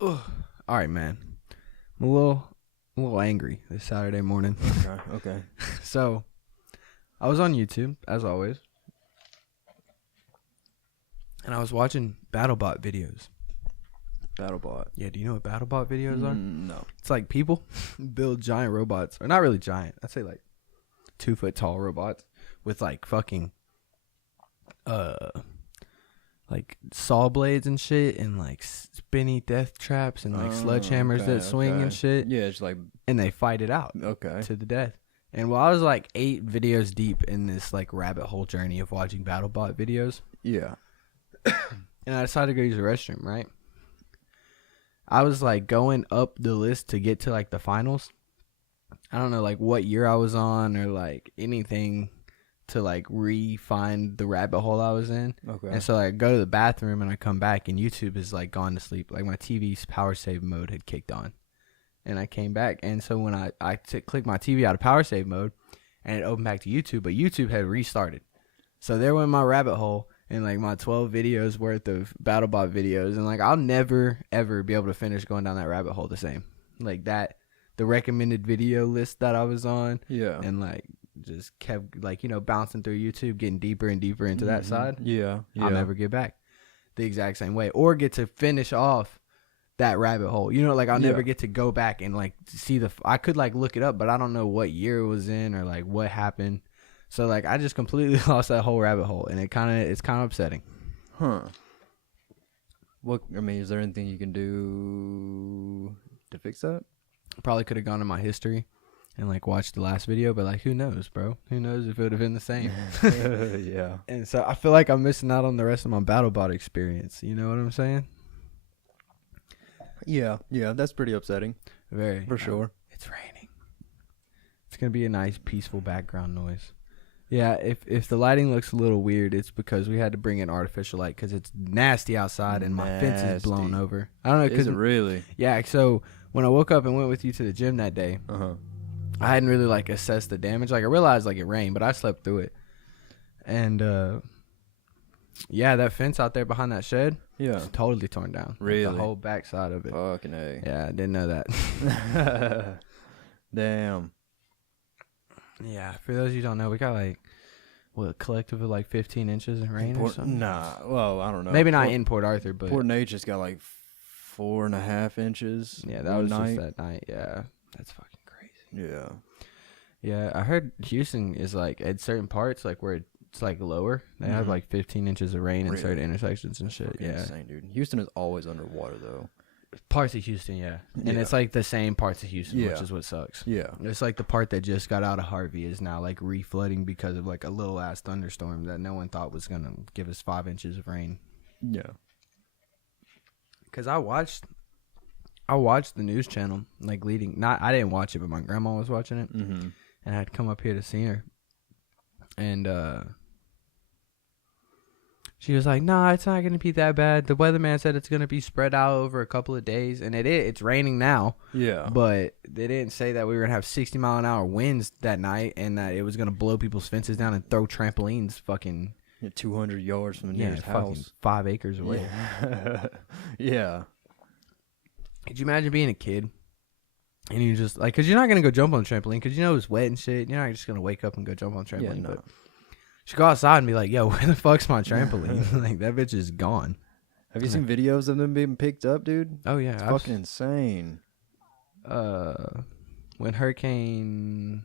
Ugh. All right, man. I'm a little angry this Saturday morning. Okay. So, I was on YouTube as always, and I was watching BattleBot videos. BattleBot. Yeah, do you know what BattleBot videos are? No. It's like people build giant robots, or not really giant. I'd say like 2 foot tall robots with like fucking like saw blades and shit, and like spinny death traps and like sledgehammers that swing and shit. Yeah, it's like And they fight it out okay. to the death. And while I was like 8 videos deep in this like rabbit hole journey of watching BattleBot videos, Yeah. and I decided to go use the restroom, right? I was like going up the list to get to like the finals. I don't know like what year I was on or like anything to like re-find the rabbit hole I was in. Okay. And so I go to the bathroom and I come back and YouTube is like gone to sleep. Like my TV's power save mode had kicked on. And I came back, and so when I clicked my TV out of power save mode and it opened back to YouTube, but YouTube had restarted. So there went my rabbit hole and like my 12 videos worth of BattleBot videos, and like I'll never ever be able to finish going down that rabbit hole the same. Like that, the recommended video list that I was on, Yeah. and like just kept like bouncing through YouTube, getting deeper and deeper into that side. Yeah. I'll never get back the exact same way or get to finish off that rabbit hole. Like I'll never get to go back and like see I could like look it up, but I don't know what year it was in or like what happened. So like I just completely lost that whole rabbit hole, and it's kind of upsetting. Huh. Is there anything you can do to fix that? Probably could have gone to my history and like watched the last video, but like who knows, bro? Who knows if it would have been the same? Yeah. And so I feel like I'm missing out on the rest of my BattleBot experience. You know what I'm saying? Yeah. Yeah. That's pretty upsetting. Very. For sure. It's raining. It's going to be a nice, peaceful background noise. Yeah, if the lighting looks a little weird, it's because we had to bring in artificial light because it's nasty outside and my fence is blown over. I don't know. Is it really? Yeah, so when I woke up and went with you to the gym that day, I hadn't really like assessed the damage. Like I realized like it rained, but I slept through it. And yeah, that fence out there behind that shed, Yeah. totally torn down. Really? Like, the whole backside of it. Fucking A. Yeah, I didn't know that. Damn. Yeah, for those of you who don't know, we got like a collective of like 15 inches of rain or something. Nah. Well, I don't know. Maybe not in Port Arthur, but Port Nature's got like 4.5 inches. yeah, that one was night. just that night. Yeah, that's fucking crazy. Yeah. Yeah, I heard Houston is like at certain parts, like where it's like lower, they have like 15 inches of rain in Really? certain intersections and shit. Fucking Yeah, insane, dude. Houston is always underwater though. parts of Houston, yeah, and Yeah. it's like the same parts of Houston, which Yeah. is what sucks. Yeah. It's like the part that just got out of Harvey is now like reflooding because of like a little ass thunderstorm that no one thought was gonna give us 5 inches of rain. Yeah. Cause I watched the news channel like I didn't watch it, but my grandma was watching it, Mm-hmm. and I had come up here to see her, and she was like, "Nah, it's not gonna be that bad. The weatherman said it's gonna be spread out over a couple of days, and it's raining now, Yeah. but they didn't say that we were gonna have 60-mile-an-hour winds that night, and that it was gonna blow people's fences down and throw trampolines fucking 200 yards from the nearest fucking house. 5 acres away." Yeah. Yeah. Could you imagine being a kid? And you just like, cause you're not gonna go jump on the trampoline, cause you know it's wet and shit. You're not just gonna wake up and go jump on the trampoline. No. But you should go outside and be like, "Yo, where the fuck's my trampoline?" Like that bitch is gone. Have you seen videos of them being picked up, dude? Oh yeah, It's fucking insane. when Hurricane,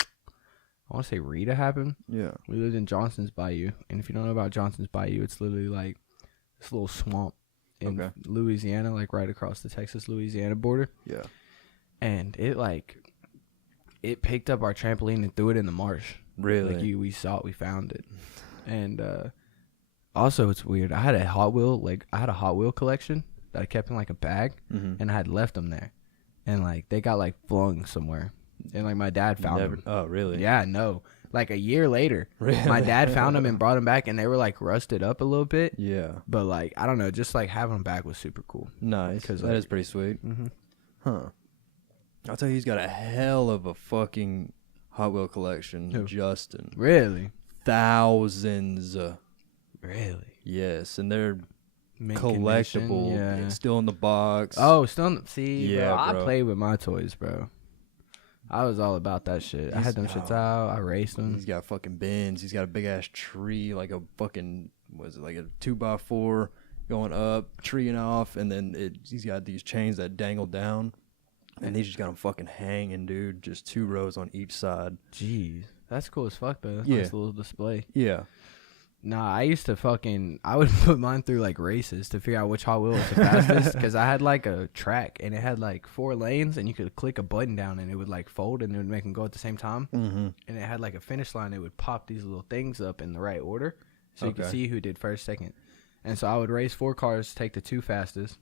I want to say Rita happened. Yeah. We lived in Johnson's Bayou, and if you don't know about Johnson's Bayou, it's literally like this little swamp in Okay. Louisiana, like right across the Texas-Louisiana border. Yeah. And it picked up our trampoline and threw it in the marsh. Really? Like we saw it, we found it. And also it's weird. I had a Hot Wheel collection that I kept in like a bag, and I had left them there. And like they got like flung somewhere. And like my dad found them. Oh, really? Yeah, no. Like a year later, Really? my dad found them and brought them back, and they were like rusted up a little bit. Yeah. But like I don't know, just like having them back was super cool. Nice. Because, That like- is pretty sweet. Mm-hmm. Huh. I'll tell you, he's got a hell of a fucking Hot Wheel collection. Who? Justin. Really? Thousands. Really? Yes, and they're Mint condition, collectible. yeah. It's still in the box. Oh, still see, Yeah, bro, bro. I played with my toys, bro. I was all about that shit. I had them shits out. I raced them. He's got fucking bins. He's got a big ass tree, like a fucking, was it like a 2x4 going up, treeing off, and then he's got these chains that dangle down, and he's just got them fucking hanging, dude. Just 2 rows on each side. Jeez, that's cool as fuck though. That's Yeah. a nice little display. Yeah. Nah, I used to I would put mine through like races to figure out which Hot Wheel was the fastest because I had like a track and it had like 4 lanes and you could click a button down and it would like fold and it would make them go at the same time. Mm-hmm. And it had like a finish line. It would pop these little things up in the right order so you could Okay. see who did first, second. And so I would race 4 cars, take the 2 fastest,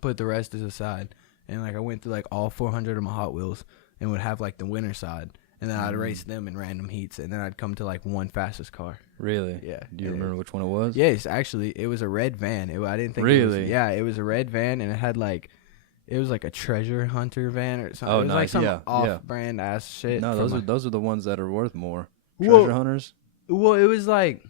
put the rest aside. And like I went through like all 400 of my Hot Wheels and would have like the winner side. And then I'd race them in random heats and then I'd come to like one fastest car. Really? Yeah. Do you And remember which one it was? Yes, actually, it was a red van. I didn't think Really? it was a red van, and it had like, it was like a treasure hunter van or something. Oh, it was like nice. some Yeah, off-brand ass shit. No, from those are the ones that are worth more. Whoa. Treasure hunters. Well, it was like,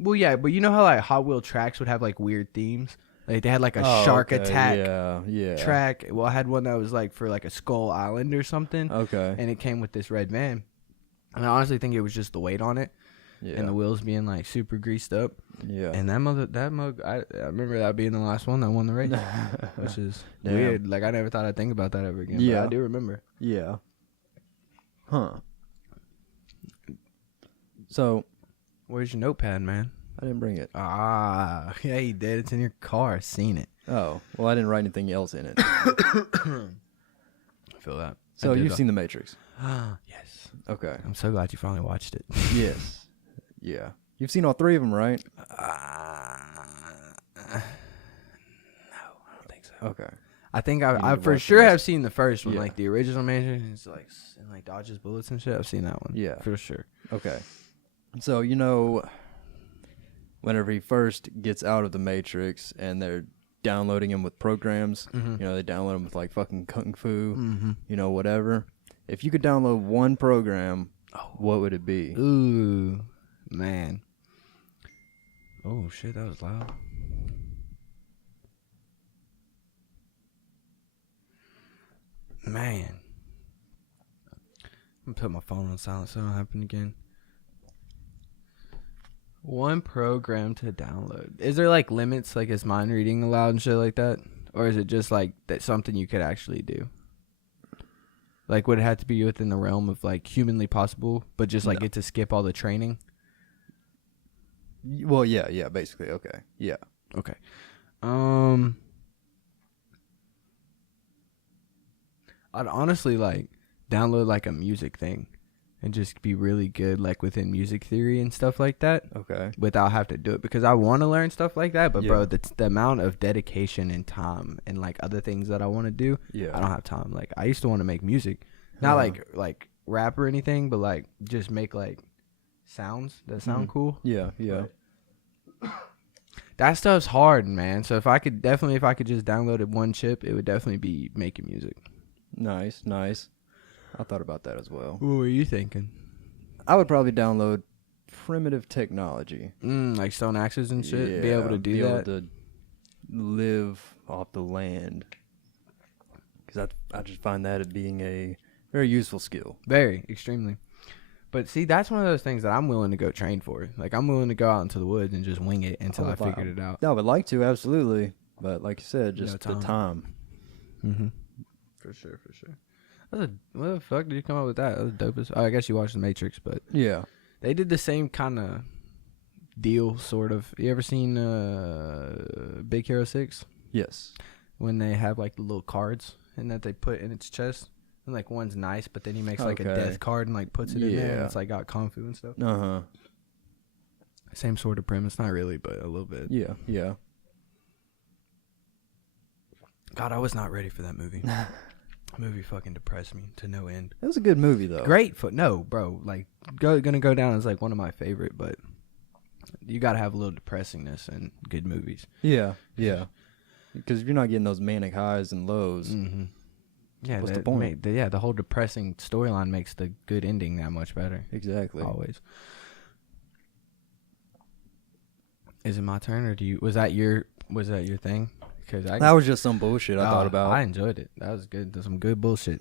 well, yeah, but you know how like Hot Wheel tracks would have like weird themes. Like they had like a shark okay. attack Yeah. track. Well, I had one that was like for like a Skull Island or something, Okay. and it came with this red van. And I honestly think it was just the weight on it Yeah. and the wheels being like super greased up. Yeah. And that mug, I remember that being the last one that won the race, which is Damn. weird. Like I never thought I'd think about that ever again. Yeah. But I do remember. Yeah. Huh. So Where's your notepad, man? I didn't bring it. Ah, yeah, you did. It's in your car. Seen it. Oh, well, I didn't write anything else in it. I feel that. So you've seen The Matrix. Yes. Okay. I'm so glad you finally watched it. Yes. Yeah. You've seen all 3 of them, right? No, I don't think so. Okay. I think You I need to for watch the sure rest. have seen the first one, Yeah. like the original Matrix. It's like and like dodges bullets and shit. I've seen that one. Yeah. for sure. Okay. So, whenever he first gets out of the Matrix and they're downloading him with programs, Mhm. they download him with like fucking Kung Fu, Mm-hmm. whatever. If you could download one program, Oh. what would it be? Ooh, man. Oh shit, that was loud. Man. I'm gonna put my phone on silent so it don't happen again. One program to download. Is there like limits, like is mind reading allowed and shit like that? Or is it just like that something you could actually do? Like would it have to be within the realm of like humanly possible, but just like No. get to skip all the training? Well, yeah, basically. Okay. Yeah. Okay. I'd honestly like download like a music thing and just be really good like within music theory and stuff like that Okay. without having to do it because I want to learn stuff like that, but bro, Yeah. the amount of dedication and time and like other things that I want to do, Yeah. I don't have time. Like I used to want to make music, not like rap or anything, but like just make like sounds that sound cool. Yeah. That stuff's hard, man. So if I could just download it one chip, it would definitely be making music. Nice. I thought about that as well. What were you thinking? I would probably download primitive technology. Like stone axes and shit. Yeah, Be able to do that. Able to live off the land. Because I just find that as being a very useful skill. Very, extremely. But see, that's one of those things that I'm willing to go train for. Like I'm willing to go out into the woods and just wing it until I figured it out. I would like to, absolutely. But like you said, just No the time. Mm-hmm. For sure. What the fuck did you come up with that? That was dope as. Oh, I guess you watched The Matrix, but Yeah. they did the same kind of deal, sort of. You ever seen Big Hero 6? Yes. When they have like the little cards and that they put in its chest, and like one's nice, but then he makes like a Okay. death card and like puts it in there, and Yeah. it's like got kung fu and stuff. Uh-huh. Same sort of premise, not really, but a little bit. Yeah. God, I was not ready for that movie. That movie fucking depressed me to no end. It was a good movie, though. Great no, bro. Like, gonna go down as like one of my favorite, but you gotta have a little depressingness in good movies. Yeah. Because if you're not getting those manic highs and lows, Mm-hmm. Yeah, What's the point? The whole depressing storyline makes the good ending that much better. exactly. Always. Is it my turn or was that your Was that your thing? Because That was just some bullshit I thought about. I enjoyed it. That was good. That's some good bullshit.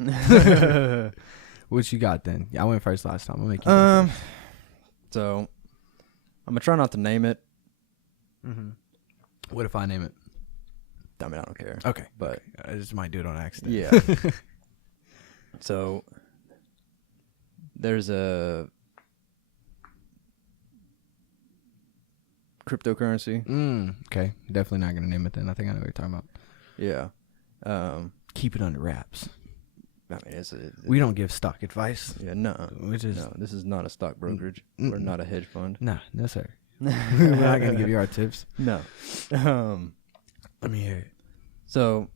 What you got then? I went first last time. I'll make you go first. So I'm gonna try not to name it. What if I name it? I mean, I don't care. Okay, But I just might do it on accident. yeah. So there's a cryptocurrency. Okay, definitely not gonna name it then. I think I know what you're talking about. Yeah. Keep it under wraps. I mean, it's We don't give stock advice. yeah, no, Which is no. This is not a stock brokerage. We're not a hedge fund. no, sir. We're not gonna give you our tips. No. Let me hear it. So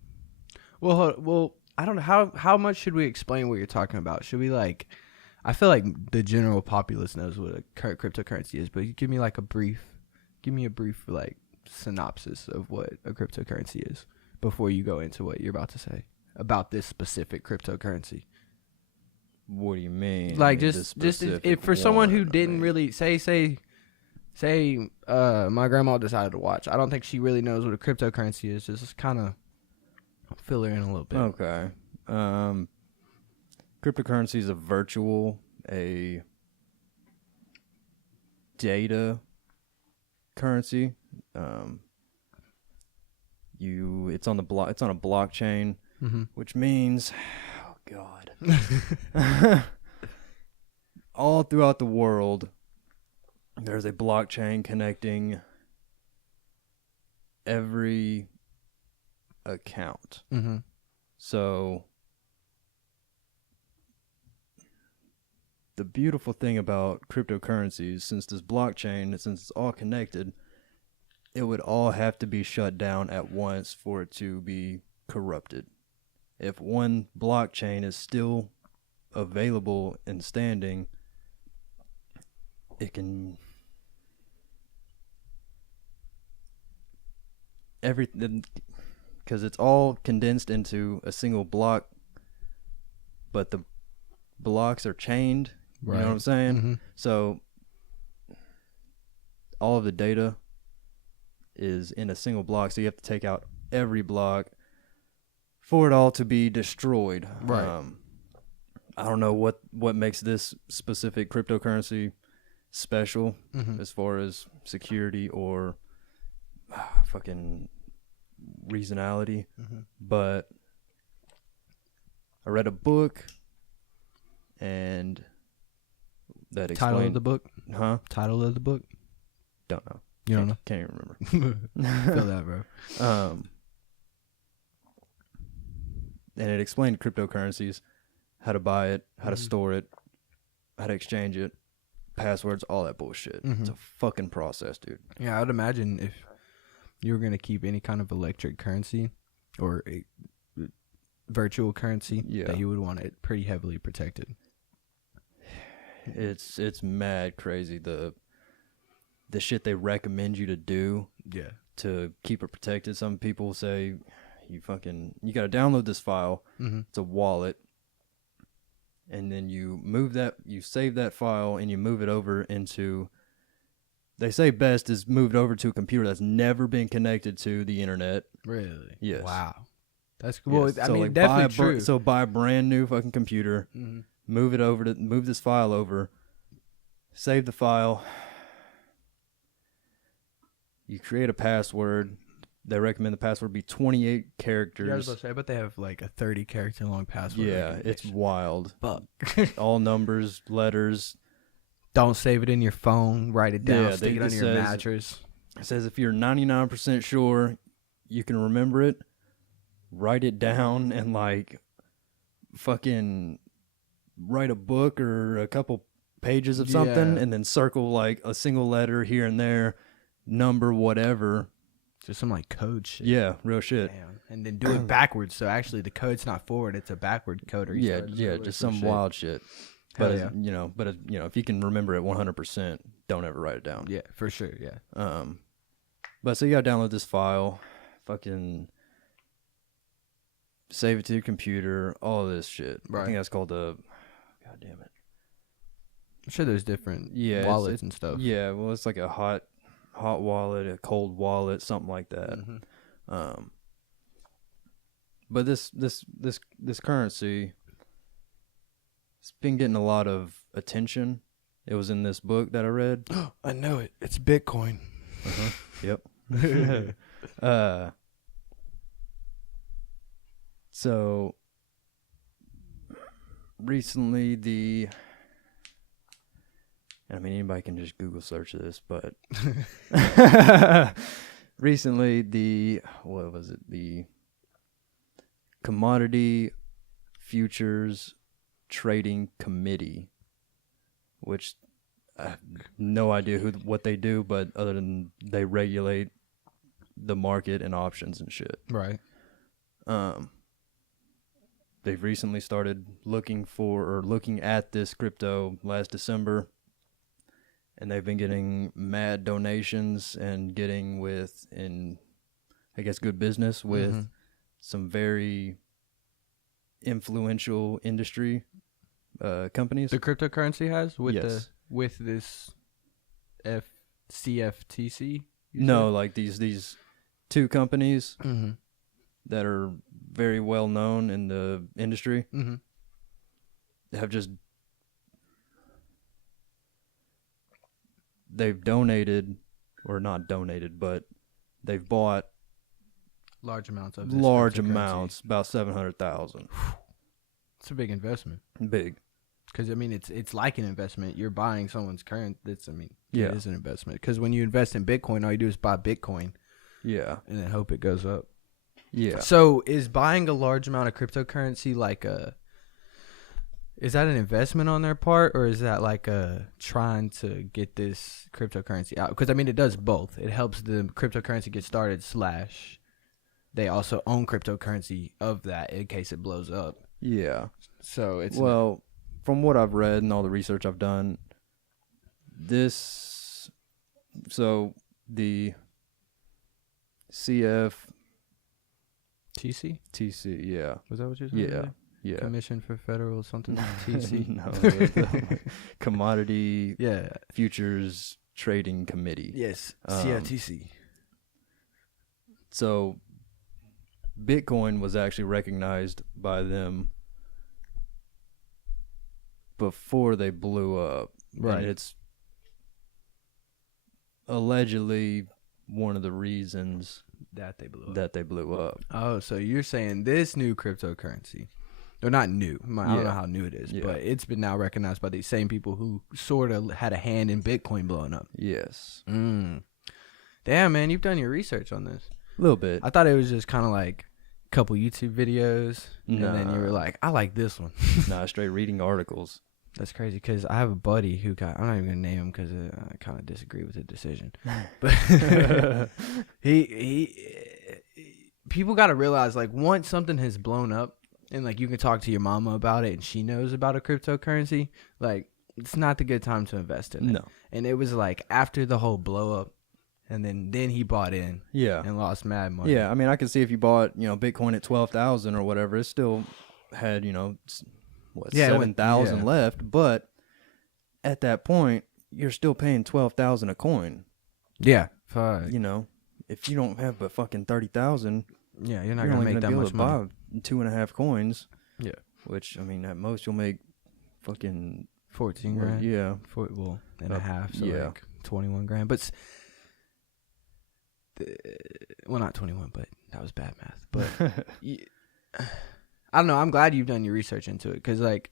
Well, I don't know how much should we explain what you're talking about? Should we like? I feel like the general populace knows what a cryptocurrency is, but you give me a brief like synopsis of what a cryptocurrency is before you go into what you're about to say about this specific cryptocurrency. what do you mean? Like The just specific if for someone who one, I didn't mean, really say my grandma decided to watch. I don't think she really knows what a cryptocurrency is. Just kind of fill her in a little bit. Okay. Cryptocurrency is a data currency. It's on a blockchain, which means, oh God, all throughout the world, there's a blockchain connecting every account. Mm-hmm. So the beautiful thing about cryptocurrencies, since this blockchain, since it's all connected, it would all have to be shut down at once for it to be corrupted. If one blockchain is still available and standing, it can everything, because it's all condensed into a single block, but the blocks are chained. Right. You know what I'm saying? Mm-hmm. So all of the data is in a single block, so you have to take out every block for it all to be destroyed. Right. I don't know what makes this specific cryptocurrency special as far as security or fucking reasonality, but I read a book and that explained Title of the book? Huh? Title of the book? Don't know. You don't know? Can't even remember. Feel that, bro. And it explained cryptocurrencies, how to buy it, how to store it, how to exchange it, passwords, all that bullshit. It's a fucking process, dude. Yeah, I would imagine if you were going to keep any kind of electric currency or a virtual currency, that you would want it pretty heavily protected. It's mad crazy the shit they recommend you to do to keep it protected. Some people say you got to download this file. It's a wallet. And then you save that file and you move it over into, they say best is moved over to a computer that's never been connected to the internet. Really? Yes. Wow. That's cool. Yes. I So, mean, like, definitely true. So buy a brand new fucking computer, move this file over, save the file. You create a password. They recommend the password be 28 characters. Yeah, I was about to say, I bet they have like a 30-character long password. Yeah, it's wild. Fuck. All numbers, letters. Don't save it in your phone. Write it down. Yeah, stick it it under your mattress. It says if you're 99% sure you can remember it, write it down and like fucking write a book or a couple pages of something and then circle like a single letter here and there, number, whatever. Just some like code shit. Yeah, real shit. Damn. And then do it backwards. So actually the code's not forward, it's a backward code. Just some wild shit. But if you can remember it 100%, don't ever write it down. Yeah, for sure. Yeah. But so you gotta download this file, fucking save it to your computer, all this shit. Right. I think that's called God damn it. I'm sure there's different Yeah, wallets and stuff. Yeah, well, it's like a hot wallet, a cold wallet, something like that. Mm-hmm. But this currency, it's been getting a lot of attention. It was in this book that I read. I know it. It's Bitcoin. Yep. So recently I mean, anybody can just Google search this, but recently what was it? The Commodity Futures Trading Committee, which I have no idea what they do, but other than they regulate the market and options and shit. Right. They've recently started looking at this crypto last December, and they've been getting mad donations and getting I guess, good business with some very influential industry companies. The cryptocurrency has Yes. with this CFTC. No, like these two companies Mm-hmm. that are very well known in the industry Mm-hmm. have they've donated, or not donated, but they've bought Large amounts of this large cryptocurrency. amounts, about 700,000. It's a big investment. Big. Because I mean, it's like an investment. You're buying someone's current. Yeah. It is an investment. Because when you invest in Bitcoin, all you do is buy Bitcoin Yeah. and then hope it goes up. Yeah. So is buying a large amount of cryptocurrency is that an investment on their part, or is that like trying to get this cryptocurrency out? Because I mean, it does both. It helps the cryptocurrency get started. / they also own cryptocurrency of that in case it blows up. Yeah. So it's Well, from what I've read and all the research I've done, the TC. TC, yeah. Was that what you said? Yeah. Yeah. Commission for Federal something. TC. No, the Commodity Yeah. Futures Trading Committee. Yes. CFTC. So Bitcoin was actually recognized by them before they blew up. Right. And it's allegedly one of the reasons That they blew up. that they blew up. Oh, so you're saying this new cryptocurrency, or not new, I don't Yeah. know how new it is, Yeah. but it's been now recognized by these same people who sort of had a hand in Bitcoin blowing up. Yes. Damn, man, you've done your research on this. A little bit. I thought it was just kind of like a couple YouTube videos, and then you were Nah. like, I like this one. Nah, straight reading articles. That's crazy, because I have a buddy who I'm not even going to name him because I kind of disagree with the decision. But people got to realize, like, once something has blown up and, like, you can talk to your mama about it and she knows about a cryptocurrency, like, it's not the good time to invest in it. No. And it was, like, after the whole blow up, and then he bought in Yeah. and lost mad money. Yeah, I mean, I can see if you bought, Bitcoin at 12,000 or whatever, it still had, Yeah, it went- 7,000 yeah. left, but at that point, you're still paying 12,000 a coin. Yeah. Fuck. If you don't have but fucking 30,000, Yeah, you're not you're going to only make gonna that be able much to money. buy 2.5 coins. Yeah. Which, I mean, at most you'll make fucking 14 grand. Yeah. Well, and a half, so yeah. like 21 grand. But well, not 21, but that was bad math. But I don't know. I'm glad you've done your research into it, because like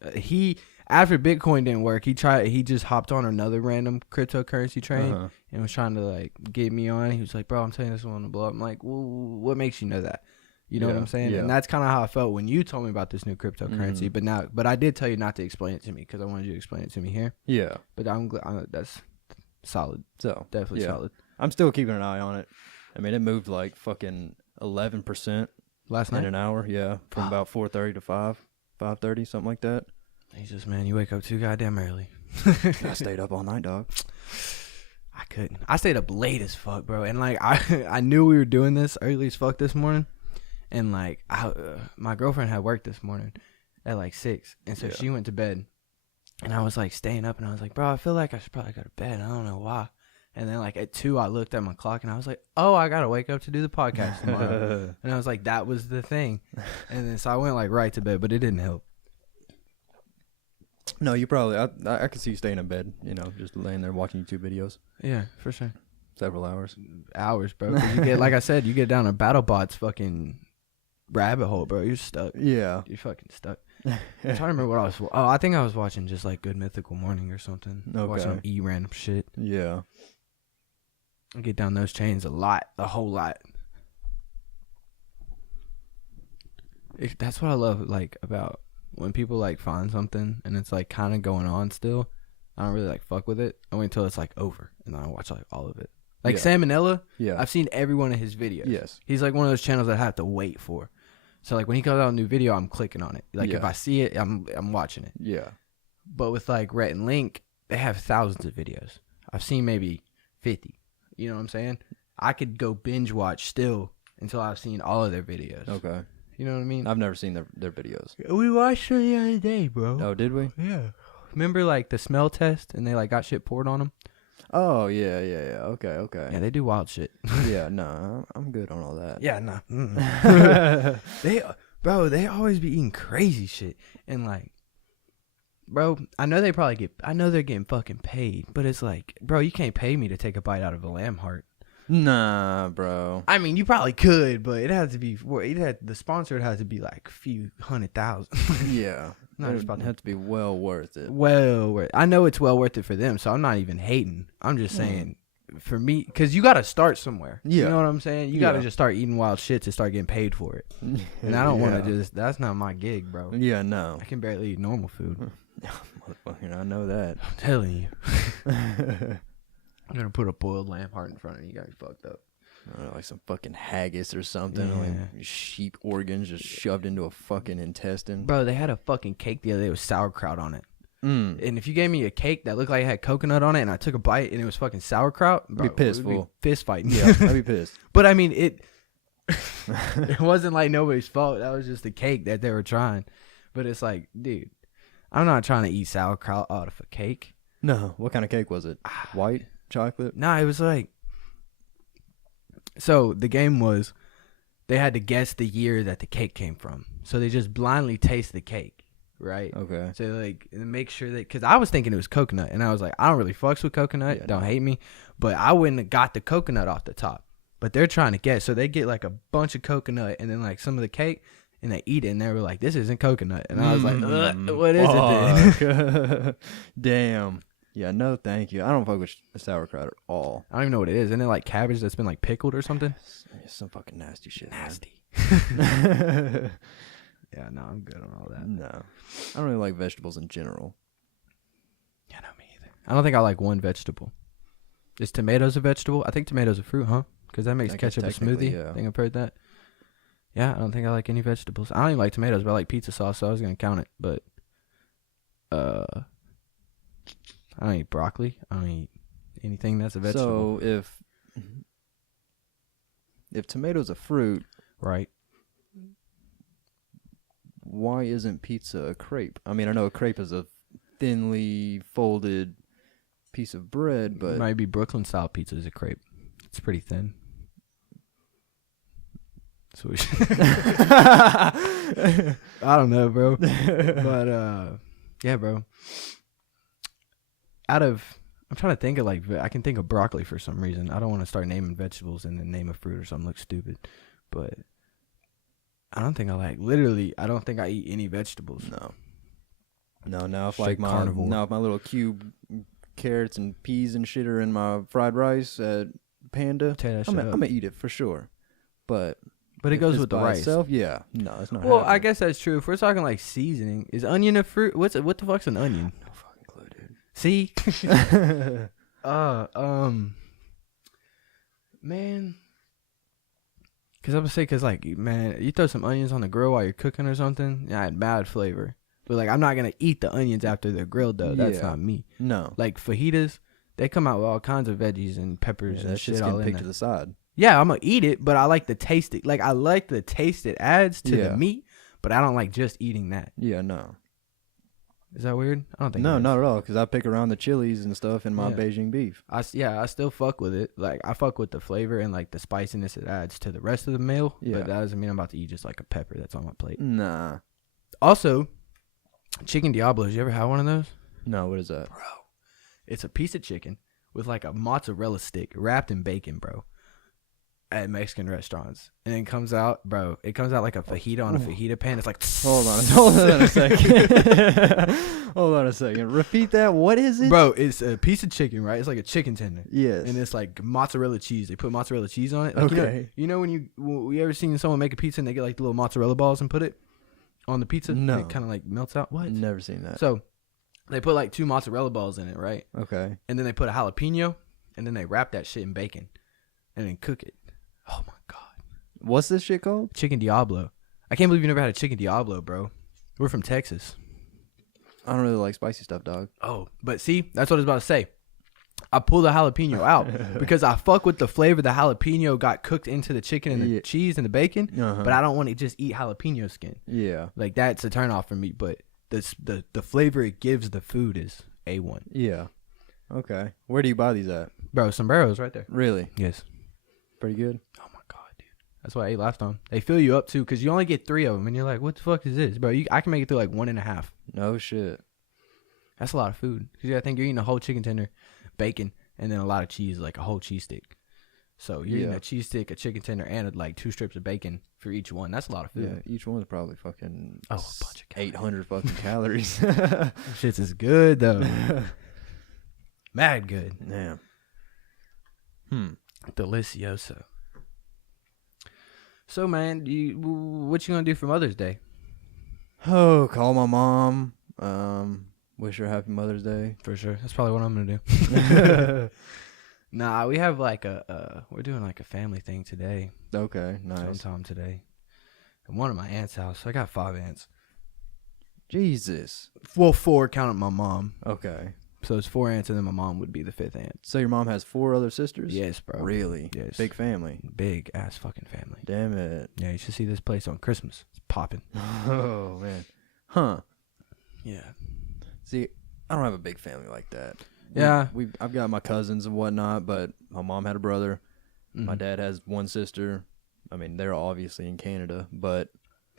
after Bitcoin didn't work, he just hopped on another random cryptocurrency train Uh-huh. and was trying to like get me on. He was like, "Bro, I'm telling you this one to blow up." I'm like, "Well, what makes you know that?" You know what Yeah, I'm saying? yeah. And that's kind of how I felt when you told me about this new cryptocurrency. Mhm. But I did tell you not to explain it to me because I wanted you to explain it to me here. Yeah. But I'm glad that's solid, So, definitely yeah. solid. I'm still keeping an eye on it. I mean, it moved like fucking 11% Last in night, an hour. Yeah. From about 4:30 to 5:30, something like that. Jesus, man, you wake up too goddamn early. I stayed up all night, dog. I couldn't. I stayed up late as fuck, bro. And like I knew we were doing this early as fuck this morning, and like my girlfriend had work this morning at like 6, and so Yeah. she went to bed, and I was like staying up, and I was like, bro, I feel like I should probably go to bed. I don't know why. And then like at 2, I looked at my clock and I was like, oh, I gotta wake up to do the podcast tomorrow. And I was like, that was the thing. And then so I went like right to bed, but it didn't help. No, you probably. I could see you staying in bed. Just laying there watching YouTube videos. Yeah, for sure. Several hours. Hours, bro. 'Cause you get, like I said, you get down a BattleBots fucking rabbit hole, bro. You're stuck. Yeah. You're fucking stuck. I'm trying to remember what I was. Oh, I think I was watching just like Good Mythical Morning or something. Okay. Watching some random shit. Yeah. I get down those chains a whole lot. That's what I love, like, about when people like find something and it's like kind of going on still. I don't really like fuck with it. I wait until it's like over and then I watch like all of it. Like Salmonella, Yeah. I've seen every one of his videos. Yes. He's like one of those channels that I have to wait for. So like when he comes out a new video, I'm clicking on it. Like if I see it, I'm watching it. Yeah. But with like Rhett and Link, they have thousands of videos. I've seen maybe 50. You know what I'm saying? I could go binge watch still until I've seen all of their videos. Okay. You know what I mean? I've never seen their videos. We watched them the other day, bro. Oh, did we? Yeah. Remember like the smell test and they like got shit poured on them? Oh, yeah. Okay. Yeah, they do wild shit. Yeah, no, I'm good on all that. Yeah, nah. They always be eating crazy shit. And like, bro, I know they're getting fucking paid, but it's like, bro, you can't pay me to take a bite out of a lamb heart. Nah, bro. I mean, you probably could, but the sponsor would have to be like a few 100,000. Yeah. Not It just about would have to be well worth it. well worth. I know it's well worth it for them, so I'm not even hating. I'm just saying, for me, because you got to start somewhere. Yeah. You know what I'm saying? You got to Yeah. just start eating wild shit to start getting paid for it. And I don't want to that's not my gig, bro. Yeah, no. I can barely eat normal food. Motherfucker, I know that. I'm telling you. I'm going to put a boiled lamb heart in front of you. You got me fucked up. I don't know, like some fucking haggis or something. Yeah. Like sheep organs just shoved into a fucking intestine. Bro, they had a fucking cake the other day with sauerkraut on it. Mm. And if you gave me a cake that looked like it had coconut on it and I took a bite and it was fucking sauerkraut, bro, Be pissed, we'd be fool. fist fighting. Yeah, I'd be pissed. But I mean, it wasn't like nobody's fault. That was just the cake that they were trying. But it's like, dude, I'm not trying to eat sauerkraut out of a cake. No, what kind of cake was it? White chocolate? Nah, it was like, so the game was they had to guess the year that the cake came from. So they just blindly taste the cake, right? Okay. So like make sure that, because I was thinking it was coconut, and I was like, I don't really fucks with coconut. Yeah, Don't no. hate me, but I wouldn't have got the coconut off the top. But they're trying to guess, so they get like a bunch of coconut and then like some of the cake, and they eat it, and they were like, this isn't coconut, and I was like, what is it then? Damn. Yeah, no, thank you. I don't fuck with sauerkraut at all. I don't even know what it is. Isn't it like cabbage that's been like pickled or something? It's some fucking nasty shit. Nasty. Man. Yeah, no, I'm good on all that. No, I don't really like vegetables in general. Yeah, no, me either. I don't think I like one vegetable. Is tomatoes a vegetable? I think tomatoes a fruit, huh? Because that makes I guess ketchup a technically, smoothie. yeah. I think I've heard that. Yeah, I don't think I like any vegetables. I don't even like tomatoes, but I like pizza sauce, so I was gonna count it. But I don't eat broccoli. I don't eat anything that's a vegetable. So if tomatoes a fruit, Right. why isn't pizza a crepe? I mean, I know a crepe is a thinly folded piece of bread, but Maybe Brooklyn style pizza is a crepe. It's pretty thin. So we should I don't know, bro. But yeah, bro. I'm trying to think of like, I can think of broccoli for some reason. I don't want to start naming vegetables and then name a fruit or something. Look stupid. But I don't think I don't think I eat any vegetables. No. Now if Straight like carnivore. if my little cube carrots and peas and shit are in my fried rice at Panda, Tear that I'm shit up. gonna eat it for sure. But But it if goes it's with the by rice. itself, yeah. No, it's not. Well, I happening. guess that's true. If we're talking like seasoning, is onion a fruit? What the fuck's an onion? No fucking clue, dude. See? Man. Because I would say, like, man, you throw some onions on the grill while you're cooking or something, yeah, it bad flavor. But, like, I'm not going to eat the onions after they're grilled, though. That's Yeah. not me. No. Like, fajitas, they come out with all kinds of veggies and peppers Yeah, and that shit shit's all getting in picked there. to the side. Yeah, I'm going to eat it, but I like the taste. Like, I like the taste it adds to Yeah. the meat, but I don't like just eating that. Yeah, no. Is that weird? I don't think. No, it is. not at all. Because I pick around the chilies and stuff in my Yeah. Beijing beef. I still fuck with it. Like I fuck with the flavor and like the spiciness it adds to the rest of the meal. Yeah. But that doesn't mean I'm about to eat just like a pepper that's on my plate. Nah. Also, chicken Diablos. You ever had one of those? No, what is that? Bro, it's a piece of chicken with like a mozzarella stick wrapped in bacon, bro, at Mexican restaurants. And it comes out, bro, it comes out like a fajita on a fajita pan. It's like, Hold on a second. Hold on a second. Repeat that. What is it? bro, it's a piece of chicken, right? It's like a chicken tender. Yes. And it's like mozzarella cheese. They put mozzarella cheese on it. Like, Okay. You know when you ever seen someone make a pizza and they get like the little mozzarella balls and put it on the pizza? No. It kind of like melts out. What? Never seen that. So they put like 2 mozzarella balls in it, right? Okay. And then they put a jalapeno, and then they wrap that shit in bacon, and then cook it. Oh my god, What's this shit called? chicken Diablo! I can't believe you never had a chicken Diablo, bro. We're from Texas. I don't really like spicy stuff, dog. Oh, but see, that's what I was about to say. I pulled the jalapeno out because I fuck with the flavor the jalapeno got cooked into the chicken and the Yeah. cheese and the bacon, Uh-huh. but I don't want to just eat jalapeno skin. Yeah. Like that's a turn off for me. But the flavor it gives the food is A1. Yeah. Okay. Where do you buy these at? Bro, sombreros right there. Really? Yes. Pretty good. Oh my god, dude. That's what I ate last time. They fill you up too, because you only get 3 of them, and you're like, "What the fuck is this, bro?" I can make it through like 1.5. No shit. That's a lot of food. Because I think you're eating a whole chicken tender, bacon, and then a lot of cheese, like a whole cheese stick. So you're eating Yeah. a cheese stick, a chicken tender, and like 2 strips of bacon for each one. That's a lot of Yeah. food. Each one's probably fucking Oh, a bunch of calories. 800 fucking calories. Shit's is good though. Mad good. Damn. Delicioso. So man, what you gonna do for Mother's Day? Oh, call my mom. Wish her happy Mother's Day. For sure. That's probably what I'm gonna do. Nah, we have like we're doing like a family thing today. Okay, nice. Sometime today. At one of my aunt's house. I got 5 aunts. Jesus. Well, 4 counting my mom. Okay. So it's 4 aunts and then my mom would be the 5th aunt. So your mom has 4 other sisters? Yes, bro. Really? Yes. Big family. Big ass fucking family. Damn it. Yeah, you should see this place on Christmas. It's popping. Oh, man. Huh. Yeah. See, I don't have a big family like that. Yeah. I've got my cousins and whatnot, but my mom had a brother. My Mhm. dad has 1 sister. I mean, they're obviously in Canada, but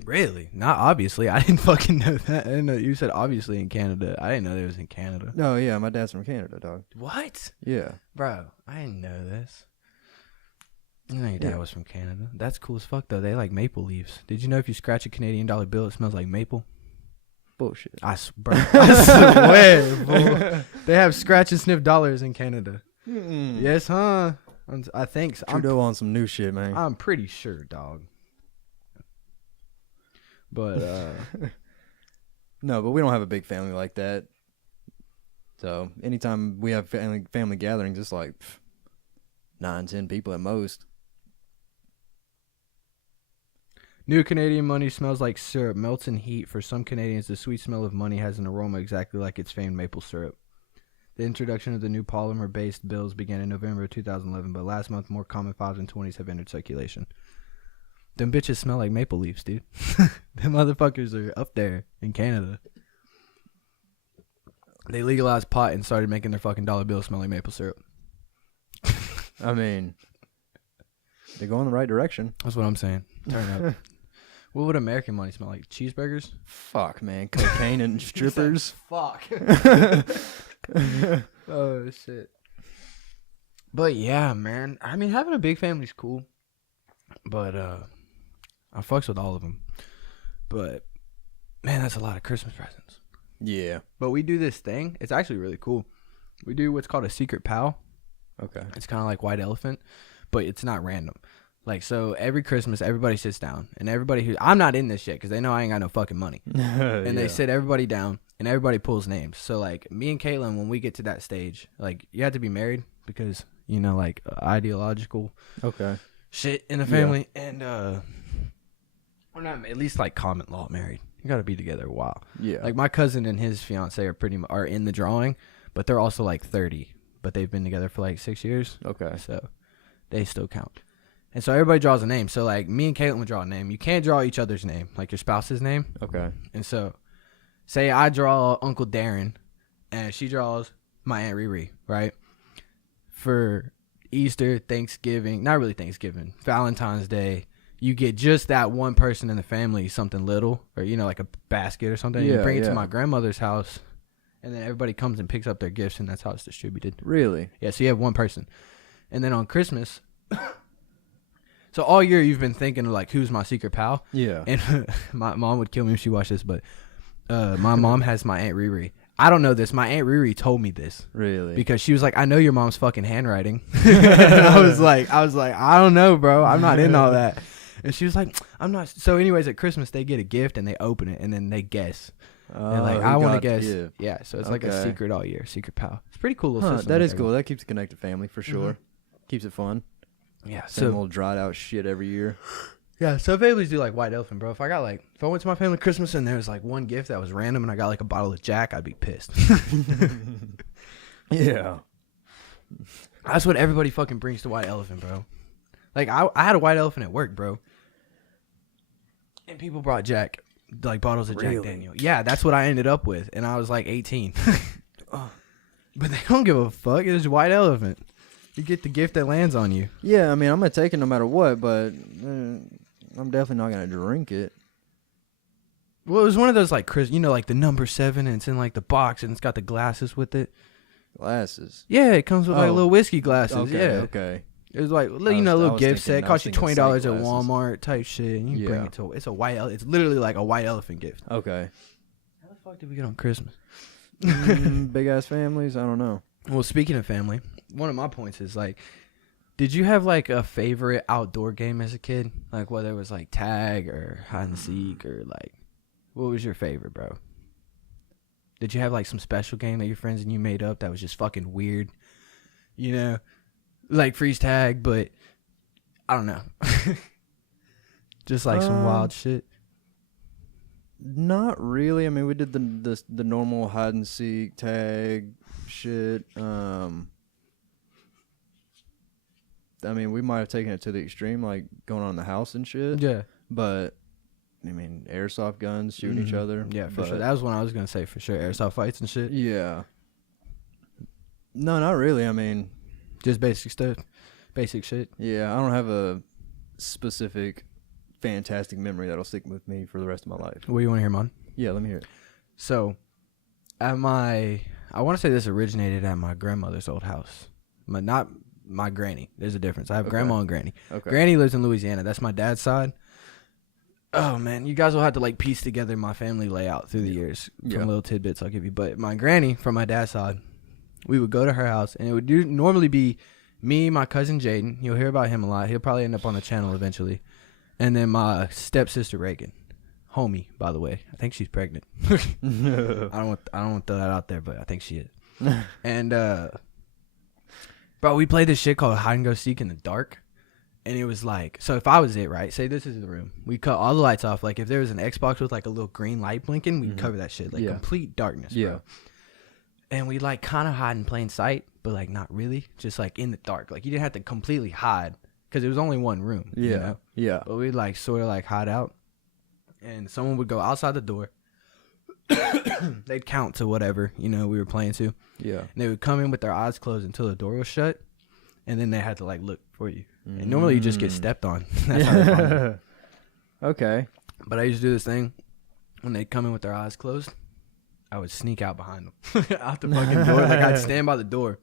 Really? Not obviously. I didn't fucking know that. I didn't know you said obviously in Canada. I didn't know they was in Canada. no, yeah, my dad's from Canada, dog. What? Yeah. Bro, I didn't know this. I know your dad Yeah. was from Canada. That's cool as fuck, though. They like maple leaves. Did you know if you scratch a Canadian dollar bill, it smells like maple? Bullshit. I swear, boy. They have scratch and sniff dollars in Canada. Mm. Yes, huh? I think so. Trudeau on some new shit, man. I'm pretty sure, dog. But, No, but we don't have a big family like that. So anytime we have family gatherings, it's like 9, 10 people at most. new Canadian money smells like syrup, melts in heat. For some Canadians, the sweet smell of money has an aroma exactly like its famed maple syrup. The introduction of the new polymer-based bills began in November of 2011, but last month more common 5s and 20s have entered circulation. Them bitches smell like maple leaves, dude. Them motherfuckers are up there in Canada. They legalized pot and started making their fucking dollar bills smell like maple syrup. I mean, they're going the right direction. That's what I'm saying. Turn up. What would American money smell like? Cheeseburgers? Fuck, man. Cocaine and strippers. Fuck. Oh, shit. But yeah, man. I mean, having a big family's cool. But, I fucks with all of them. But, man, that's a lot of Christmas presents. Yeah. But we do this thing. It's actually really cool. We do what's called a secret pal. Okay. It's kind of like White Elephant, but it's not random. Like, so every Christmas, everybody sits down. And everybody who... I'm not in this shit because they know I ain't got no fucking money. And they sit everybody down and everybody pulls names. So, like, me and Caitlin, when we get to that stage, like, you have to be married because, you know, like, ideological Okay. shit in the family. And, we're not, at least, like, common law married. You got to be together a while. Yeah. Like, my cousin and his fiance are in the drawing, but they're also, like, 30. But they've been together for, like, 6 years. Okay. So, they still count. And so, everybody draws a name. So, like, me and Caitlin would draw a name. You can't draw each other's name, like your spouse's name. Okay. And so say I draw Uncle Darren, and she draws my Aunt Riri, right? For Easter, Thanksgiving, not really Thanksgiving, Valentine's Day, you get just that one person in the family something little, or like a basket or something. You bring it to my grandmother's house, and then everybody comes and picks up their gifts, and that's how it's distributed. Really? Yeah, so you have one person. And then on Christmas, so all year you've been thinking of like, who's my secret pal? Yeah. And my mom would kill me if she watched this, but my mom has my Aunt Riri. I don't know this. My Aunt Riri told me this. Really? Because she was like, I know your mom's fucking handwriting. And I was like, I don't know, bro. I'm not in all that. And she was like, I'm not. So anyways, at Christmas, they get a gift and they open it and then they guess. And like, I want to guess. Yeah. So it's like a secret all year, secret pal. It's pretty cool little system. That is cool. That keeps a connected family for sure. Mm-hmm. Keeps it fun. Yeah. Same old dried out shit every year. Yeah, so families do like white elephant, bro. If I went to my family Christmas and there was like one gift that was random and I got like a bottle of Jack, I'd be pissed. Yeah. That's what everybody fucking brings to white elephant, bro. Like I had a white elephant at work, bro. And people brought Jack, like bottles of Jack Daniel. Yeah, that's what I ended up with. And I was like 18. But they don't give a fuck. It's white elephant. You get the gift that lands on you. Yeah, I mean, I'm going to take it no matter what, but I'm definitely not going to drink it. Well, it was one of those, like, like the number 7, and it's in, like, the box, and it's got the glasses with it. Glasses? Yeah, it comes with, like, little whiskey glasses. Okay, yeah. Okay. It was, like, little gift set. It cost you $20 at Walmart type shit. And you bring it to it's a white elephant. It's literally like a white elephant gift. Okay. How the fuck did we get on Christmas? Big-ass families? I don't know. Well, speaking of family, one of my points is, like, did you have, like, a favorite outdoor game as a kid? Like, whether it was, like, tag or hide and seek or, like, what was your favorite, bro? Did you have, like, some special game that your friends and you made up that was just fucking weird? Like freeze tag, but I don't know. Just, like, some wild shit. Not really. I mean, we did the normal hide and seek, tag shit. I mean, we might have taken it to the extreme, like going on in the house and shit. Yeah. But, I mean, airsoft guns, shooting each other. Yeah, for sure. That was one I was going to say, for sure. Airsoft fights and shit. Yeah. No, not really. I mean, just basic stuff. Basic shit. Yeah, I don't have a specific fantastic memory that'll stick with me for the rest of my life. What do you want to hear, man? Yeah, let me hear it. So, I want to say this originated at my grandmother's old house. Not my granny. There's a difference. I have grandma and granny. Okay. Granny lives in Louisiana. That's my dad's side. Oh, man. You guys will have to, like, piece together my family layout through the years. From little tidbits I'll give you. But my granny, from my dad's side, we would go to her house, and it would normally be me, my cousin Jaden. You'll hear about him a lot. He'll probably end up on the channel eventually. And then my stepsister Reagan. Homie, by the way. I think she's pregnant. I don't want to throw that out there, but I think she is. And, bro, we played this shit called hide and go seek in the dark. And it was like, so if I was it, right? Say this is the room. We cut all the lights off. Like, if there was an Xbox with, like, a little green light blinking, we'd cover that shit. Like, complete darkness, bro. And we, like, kind of hide in plain sight, but, like, not really. Just, like, in the dark. Like, you didn't have to completely hide because it was only one room. Yeah. You know? Yeah. But we'd, like, sort of, like, hide out. And someone would go outside the door. They'd count to whatever, we were playing to. Yeah. And they would come in with their eyes closed until the door was shut. And then they had to, like, look for you. And normally you just get stepped on. That's how they find you. Okay. But I used to do this thing. When they'd come in with their eyes closed, I would sneak out behind them. Out the fucking door. Like, I'd stand by the door.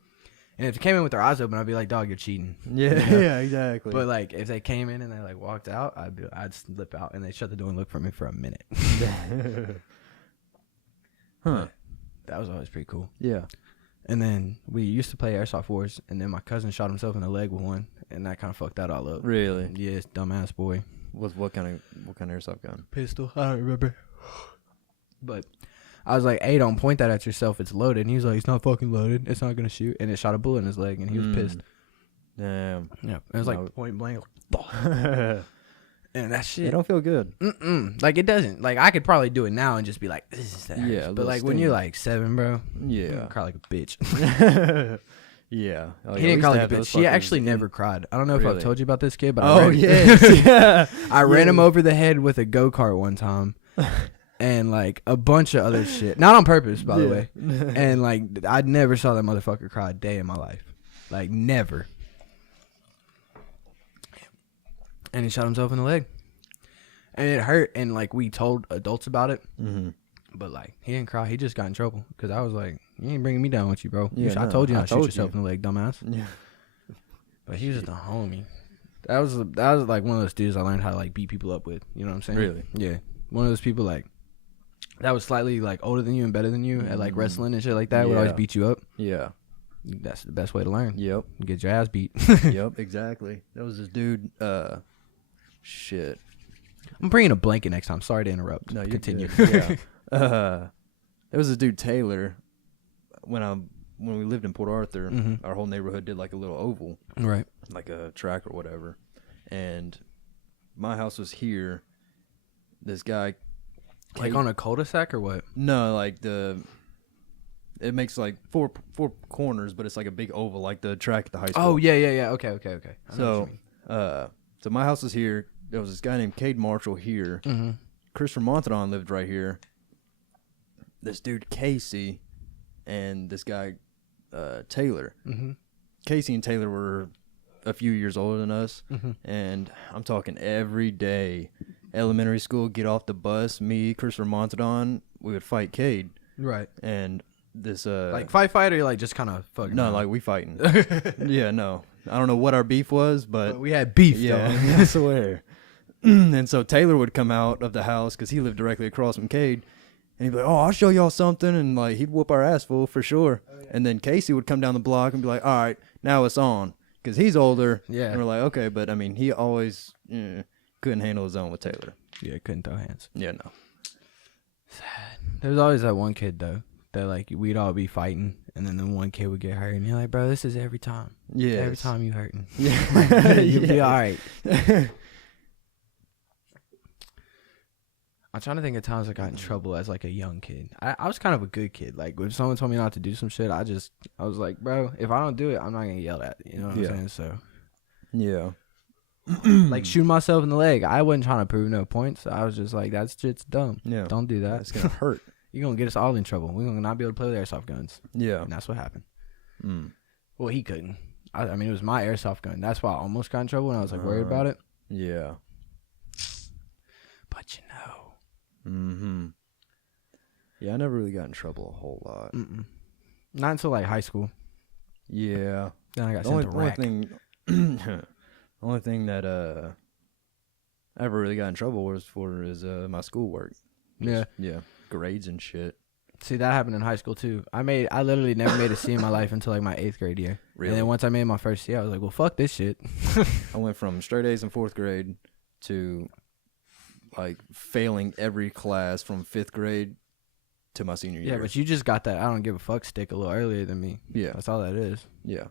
And if they came in with their eyes open, I'd be like, dog, you're cheating. Yeah, yeah, exactly. But, like, if they came in and they, like, walked out, I'd slip out. And they'd shut the door and look for me for a minute. Huh. That was always pretty cool. Yeah. And then we used to play Airsoft Wars. And then my cousin shot himself in the leg with one. And that kind of fucked that all up. Really? Yes, dumbass boy. What kind of airsoft gun? Pistol. I don't remember. But I was like, hey, don't point that at yourself. It's loaded. And he was like, it's not fucking loaded. It's not going to shoot. And it shot a bullet in his leg. And he was pissed. Damn. Yeah. It was like point blank. And that shit. It don't feel good. Like, it doesn't. Like, I could probably do it now and just be like, this is that. Yeah. But, like, when you're like 7, bro. Yeah. You cry like a bitch. Yeah. Oh, he didn't cry like a bitch. She actually never cried. I don't know if I've told you about this kid, but yeah. I ran him over the head with a go-kart one time. and like a bunch of other shit. Not on purpose, by the way. way. And like I never saw that motherfucker cry a day in my life. Like never. And he shot himself in the leg. And it hurt, and like we told adults about it. Mm-hmm. But like he didn't cry, he just got in trouble. Because I was like, you ain't bringing me down with you, bro. Yeah, I told you I not to shoot told yourself you. in the leg, dumbass. Yeah. But he was just a homie. That was like one of those dudes I learned how to like beat people up with. You know what I'm saying? Really? Yeah. One of those people like that was slightly like older than you and better than you at like wrestling and shit like that. Would always Yeah. beat you up. Yeah. That's the best way to learn. Yep. Get your ass beat. Yep. Exactly. There was this dude. Shit. I'm bringing a blanket next time. Sorry to interrupt. No, you Continue. Yeah. There was this dude Taylor. When we lived in Port Arthur, Mhm. our whole neighborhood did like a little oval, Right. like a track or whatever, and my house was here. This guy, Like on a cul-de-sac or what? no, like it makes like four corners, but it's like a big oval, like the track at the high school. Oh yeah. Okay. I know what you So, mean. so my house was here. There was this guy named Cade Marshall here. Mhm. Christopher Montadon lived right here. This dude Casey, and this guy Taylor. Mhm. Casey and Taylor were a few years older than us, Mhm. and I'm talking every day. Elementary school, get off the bus. Me, Christopher Montadon, we would fight Cade, Right. and this Like fight or like just kind of fucking. no, around? like we fighting. Yeah, no, I don't know what our beef was, but But we had beef. yeah, though. I swear. And so Taylor would come out of the house because he lived directly across from Cade, and he'd be like, "Oh, I'll show y'all something," and like he'd whoop our ass full for sure. Oh, yeah. And then Casey would come down the block and be like, "All right, now it's on," because he's older. Yeah. And we're like, okay, but I mean, he always couldn't handle his own with Taylor. Yeah, couldn't throw hands. Yeah, no. There was always that one kid though that like we'd all be fighting, and then the one kid would get hurt, and you're like, bro, this is every time. Yeah. Every time you hurting. Yeah. You'll be Yeah. all right. I'm trying to think of times I got in trouble as like a young kid. I was kind of a good kid. Like if someone told me not to do some shit, I was like, bro, if I don't do it, I'm not gonna get yelled at. You know what I'm Yeah. saying? So Yeah. like shooting myself in the leg, I wasn't trying to prove no points. I was just like, that shit's dumb. Yeah. Don't do that. That's gonna hurt. You're gonna get us all in trouble. We're gonna not be able to play with airsoft guns. Yeah. And that's what happened. Mm. Well, he couldn't. I mean, it was my airsoft gun. That's why I almost got in trouble when I was like worried about it. Yeah. But you know. Mm-hmm. Yeah, I never really got in trouble a whole lot. Mm-mm. Not until like high school. Yeah. Then I got The sent only, to rack. only thing that I ever really got in trouble for is my schoolwork. Yeah. Yeah. Grades and shit. See, that happened in high school too. I literally never made a C in my life until like my 8th grade year. Really? And then once I made my first C, I was like, well, fuck this shit. I went from straight A's in 4th grade to like failing every class from 5th grade to my senior year. Yeah, but you just got that I don't give a fuck stick a little earlier than me. Yeah. That's all that is. Yeah.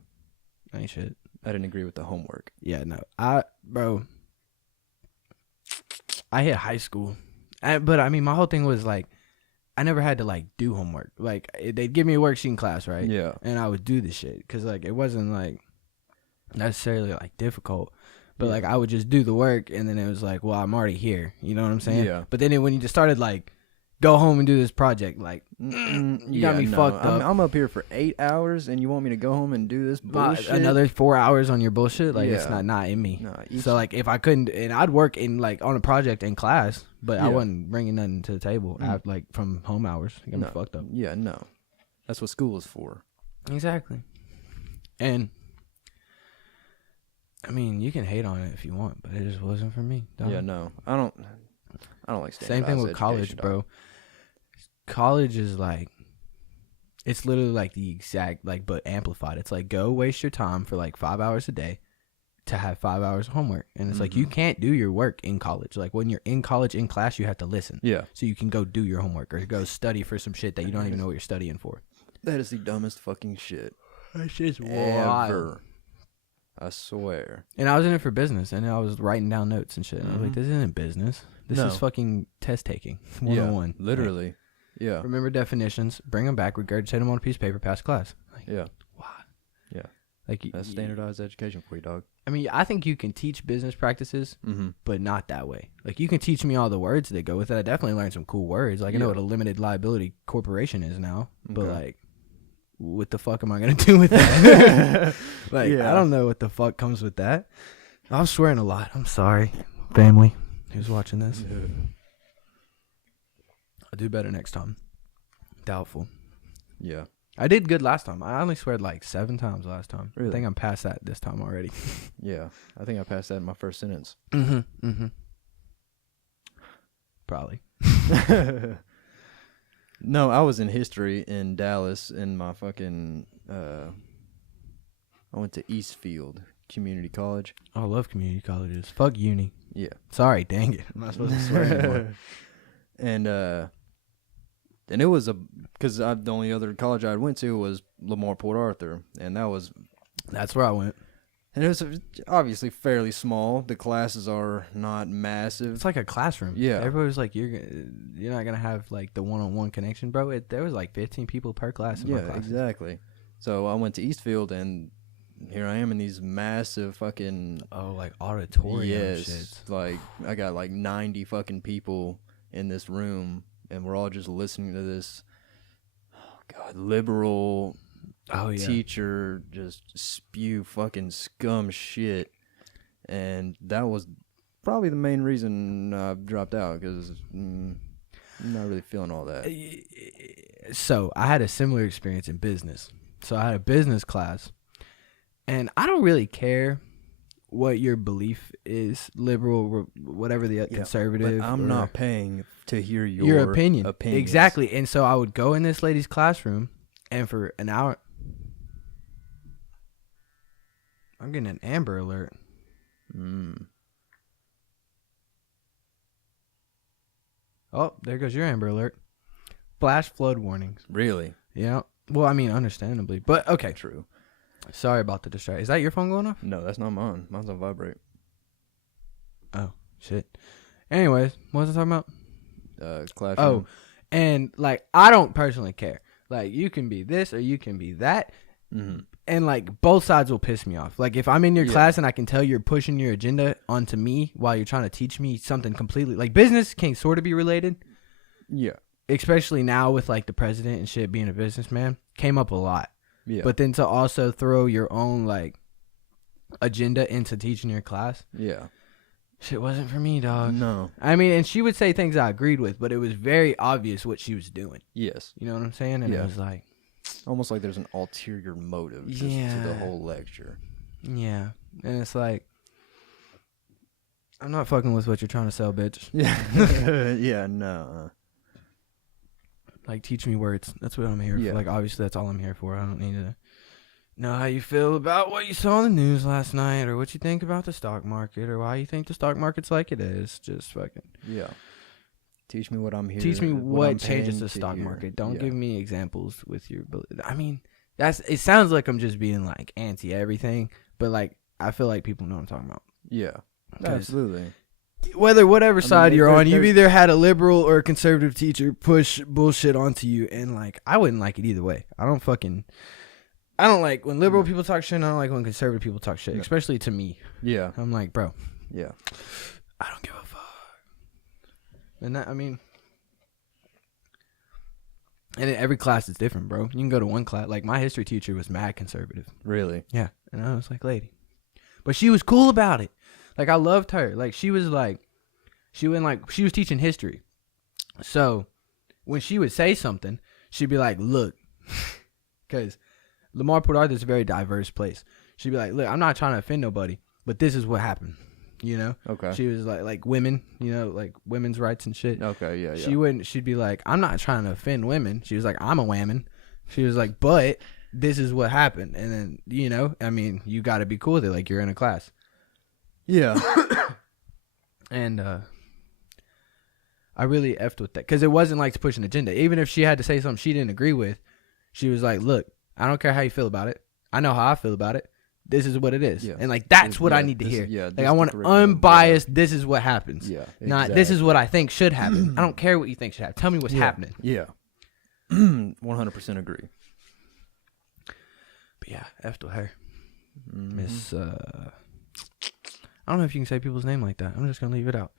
Ain't shit. I didn't agree with the homework. Yeah, no. I hit high school. But I mean, my whole thing was like, I never had to like do homework. Like they'd give me a worksheet in class, right? Yeah. And I would do the shit because like it wasn't like necessarily like difficult, but Yeah. like I would just do the work, and then it was like, well, I'm already here. You know what I'm saying? Yeah. But then when you just started like, go home and do this project, like you got me fucked up. I'm up here for 8 hours, and you want me to go home and do this bullshit? Another 4 hours on your bullshit, like it's Yeah. not in me. No, So like if I couldn't, and I'd work in like on a project in class, but I Yeah. wasn't bringing nothing to the table after, like from home hours. You got me fucked up. Yeah, no. That's what school is for. Exactly. And I mean, you can hate on it if you want, but it just wasn't for me. dog. Yeah, no. I don't like Same thing with college, bro. College is like, it's literally like the exact, like, but amplified. It's like, go waste your time for like 5 hours a day to have 5 hours of homework. And it's like, you can't do your work in college. Like, when you're in college, in class, you have to listen. Yeah. So you can go do your homework or go study for some shit that you don't even know what you're studying for. That is the dumbest fucking shit That shit's ever. I swear. And I was in it for business, and I was writing down notes and shit. And I was like, this isn't business. This No. is fucking test taking. 101. Yeah, literally. Like, Yeah. remember definitions, bring them back, regurgitate them on a piece of paper, pass class. Like, Yeah. why? Yeah. Like, That's standardized education for you, dog. I mean, I think you can teach business practices, but not that way. Like, you can teach me all the words that go with it. I definitely learned some cool words. Like, I know what a limited liability corporation is now, but like, what the fuck am I gonna do with that? Like, I don't know what the fuck comes with that. I'm swearing a lot. I'm sorry, family who's watching this. I'll do better next time. Doubtful. Yeah. I did good last time. I only sweared like 7 times last time. Really? I think I'm past that this time already. Yeah. I think I passed that in my first sentence. Probably. No, I was in history in Dallas in my fucking I went to Eastfield Community College. I love community colleges. Fuck uni. Yeah. Sorry, dang it. I'm not supposed to swear anymore. And it was because the only other college I went to was Lamar Port Arthur, and That's where I went. and it was obviously fairly small. The classes are not massive. It's like a classroom. Yeah. Everybody was like, you're not gonna have like the one-on-one connection, bro. There was like 15 people per class in my class. Exactly. So I went to Eastfield, and here I am in these massive fucking like auditorium shit. yes, like I got like 90 fucking people in this room, and we're all just listening to this. Oh God, liberal. Teacher just spew fucking scum shit, and that was probably the main reason I dropped out because I'm not really feeling all that. So I had a similar experience in business. So I had a business class, and I don't really care what your belief is, liberal, whatever the conservative. But I'm not paying to hear your opinion. Opinions. Exactly. And so I would go in this lady's classroom, and for an hour. I'm getting an Amber Alert. Oh, there goes your Amber Alert. Flash flood warnings. Really? Yeah. Well, I mean, understandably. But, okay. True. Sorry about the distraction. Is that your phone going off? No, that's not mine. Mine's on vibrate. Oh, shit. Anyways, what was I talking about? Classroom. Oh, and, like, I don't personally care. Like, you can be this or you can be that. And, like, both sides will piss me off. Like, if I'm in your class and I can tell you're pushing your agenda onto me while you're trying to teach me something completely... Like, business can sort of be related. Yeah. Especially now with, like, the president and shit being a businessman. Came up a lot. Yeah. But then to also throw your own, like, agenda into teaching your class. Yeah. Shit wasn't for me, dog. No. I mean, and she would say things I agreed with, but it was very obvious what she was doing. Yes. You know what I'm saying? And it was like... Almost like there's an ulterior motive just to the whole lecture. Yeah. And it's like, I'm not fucking with what you're trying to sell, bitch. Yeah. Yeah, no. Like, teach me words. That's what I'm here for. Like, obviously, that's all I'm here for. I don't need to know how you feel about what you saw in the news last night or what you think about the stock market or why you think the stock market's like it is. Just fucking... Yeah. Teach me what I'm here. Teach me what changes the stock market. Don't give me examples with your... I mean, it sounds like I'm just being, like, anti everything, but, like, I feel like people know what I'm talking about. Yeah. Absolutely. Whatever side you're on, you've either had a liberal or a conservative teacher push bullshit onto you, and, like, I wouldn't like it either way. I don't like when liberal people talk shit, and I don't like when conservative people talk shit, especially to me. Yeah. I'm like, bro. Yeah. I don't give a fuck. And that, I mean, and in every class is different, bro. You can go to one class, like my history teacher was mad conservative. Really? Yeah. And I was like, lady. But she was cool about it. Like, I loved her. Like, she was teaching history. So when she would say something, she'd be like, look, because Lamar Port Arthur is a very diverse place. She'd be like, look, I'm not trying to offend nobody, but this is what happened. You know? Okay. She was like women, you know, like women's rights and shit. Okay, yeah. She'd be like, I'm not trying to offend women. She was like, I'm a woman. She was like, but this is what happened. And then, you know, I mean, you got to be cool with it. Like, you're in a class. Yeah. And I really effed with that. Because it wasn't like to push an agenda. Even if she had to say something she didn't agree with, she was like, look, I don't care how you feel about it. I know how I feel about it. This is what it is. Yeah. And, like, that's what I need to hear. Like, I want unbiased, this is what happens. Yeah. Exactly. Not, this is what I think should happen. I don't care what you think should happen. Tell me what's happening. Yeah. 100% agree. But, yeah, F to her. Miss I don't know if you can say people's name like that. I'm just gonna leave it out.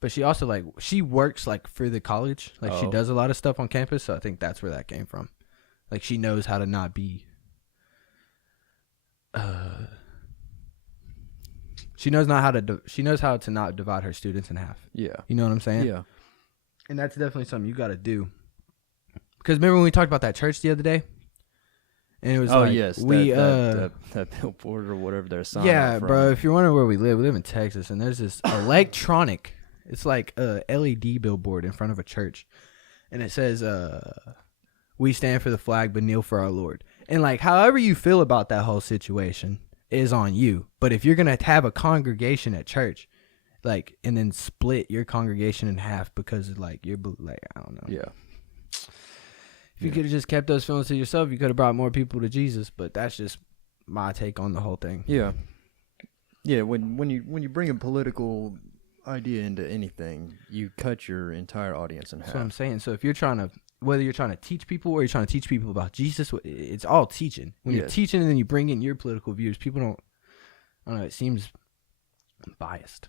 But she also like she works like for the college. Like she Oh. does a lot of stuff on campus. So I think that's where that came from. Like she knows how to not be. She knows not how to. She knows how to not divide her students in half. Yeah. You know what I'm saying? Yeah. And that's definitely something you got to do. Because remember when we talked about that church the other day? And it was Oh like, yes, we that billboard or whatever they're signing. yeah, from. bro. If you're wondering where we live in Texas, and there's this electronic. It's like a LED billboard in front of a church, and it says, "We stand for the flag, but kneel for our Lord." And like, however you feel about that whole situation is on you. But if you're gonna have a congregation at church, like, and then split your congregation in half because of like you're like, I don't know. Yeah. If you could have just kept those feelings to yourself, you could have brought more people to Jesus. But that's just my take on the whole thing. Yeah. Yeah. When you bring a political idea into anything, you cut your entire audience in half. That's what I'm saying. So if you're trying to, whether you're trying to teach people or you're trying to teach people about Jesus, it's all teaching. When you're Yes. teaching and then you bring in your political views, people don't, I don't know, it seems biased.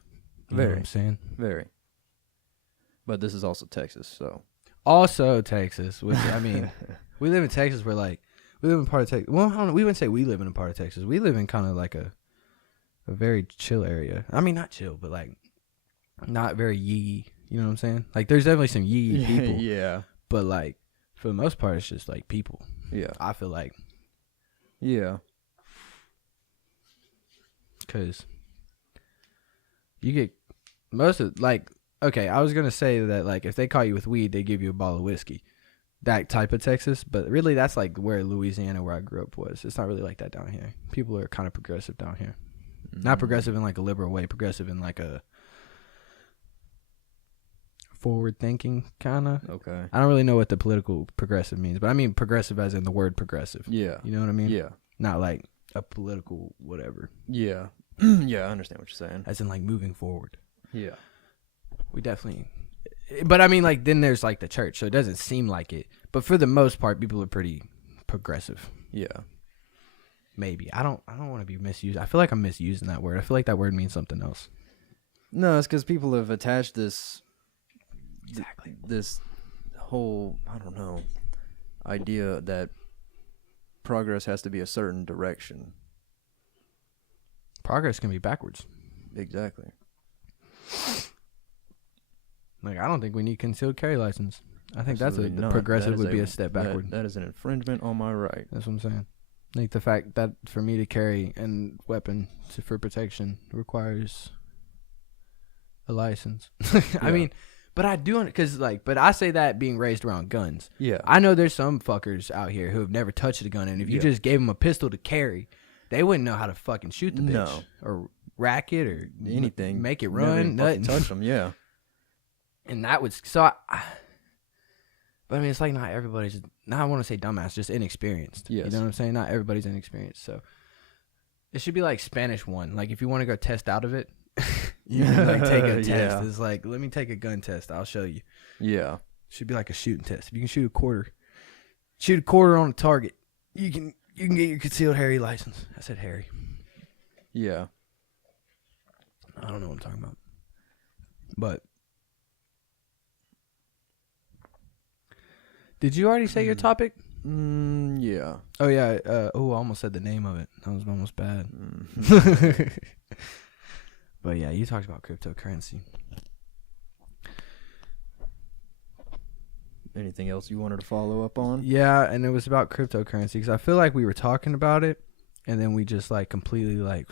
You know what Very. I'm saying? Very. But this is also Texas, so. Also Texas, which, I mean, we live in Texas where like, we live in part of Texas. Well, I don't know, we wouldn't say we live in a part of Texas. We live in kind of like a very chill area. I mean, not chill, but like not very yee. You know what I'm saying? Like there's definitely some yee people. Yeah. But like for the most part, it's just like people. Yeah. I feel like Yeah. because you get most of like okay. I was gonna say that like if they caught you with weed, they give you a bottle of whiskey. That type of Texas, but really that's like where Louisiana, where I grew up, was. It's not really like that down here. People are kind of progressive down here. Not progressive in like a liberal way. Progressive in like a forward thinking kind of. Okay. I don't really know what the political progressive means, but I mean progressive as in the word progressive. Yeah. You know what I mean? Yeah. Not like a political whatever. Yeah. Yeah, I understand what you're saying. As in like moving forward. Yeah. We definitely. But I mean, like then there's like the church, so it doesn't seem like it. But for the most part, people are pretty progressive. Yeah. Maybe I don't want to be misused. I feel like I'm misusing that word. I feel like that word means something else. No, it's because people have attached this Exactly. this whole, I don't know, idea that progress has to be a certain direction. Progress can be backwards. Exactly. Like I don't think we need concealed carry license. I think that's Absolutely the not. progressive That is would be a step backward. That is an infringement on my right. That's what I'm saying. Like the fact that for me to carry a weapon for protection requires a license. I Yeah. mean, but I do because like, but I say that being raised around guns. Yeah. I know there's some fuckers out here who have never touched a gun, and if you Yeah. just gave them a pistol to carry, they wouldn't know how to fucking shoot the bitch No. or rack it or Anything. make it Never run, even fucking nothing. touch them. Yeah. And that was but I mean, it's like not everybody's. Not I want to say dumbass, just inexperienced. Yes. You know what I'm saying? Not everybody's inexperienced. So it should be like Spanish 1. Like if you want to go test out of it, you can like take a test. Yeah. It's like let me take a gun test. I'll show you. Yeah. Should be like a shooting test. If you can shoot a quarter on a target, you can get your concealed carry license. I said Harry. Yeah. I don't know what I'm talking about. But did you already say your topic? Yeah. Oh yeah. I almost said the name of it. That was almost bad. But yeah, you talked about cryptocurrency. Anything else you wanted to follow up on? Yeah, and it was about cryptocurrency because I feel like we were talking about it, and then we just like completely like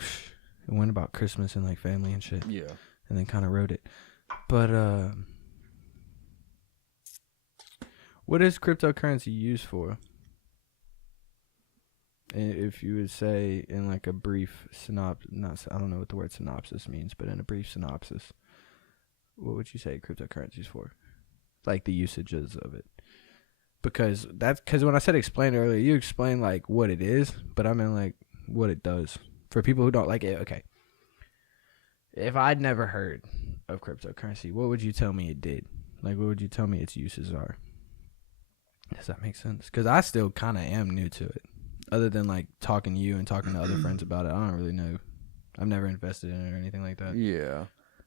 it went about Christmas and like family and shit, Yeah. and then kind of wrote it. But what is cryptocurrency used for? And if you would say in like a brief synopsis, I don't know what the word synopsis means, but in a brief synopsis, what would you say cryptocurrency is for? Like the usages of it. Because when I said explain earlier, you explained like what it is, but I mean like what it does. For people who don't like it, okay. If I'd never heard of cryptocurrency, what would you tell me it did? Like what would you tell me its uses are? Does that make sense? Because I still kind of am new to it. Other than like talking to you and talking to other friends about it, I don't really know I've never invested in it or anything like that. Yeah.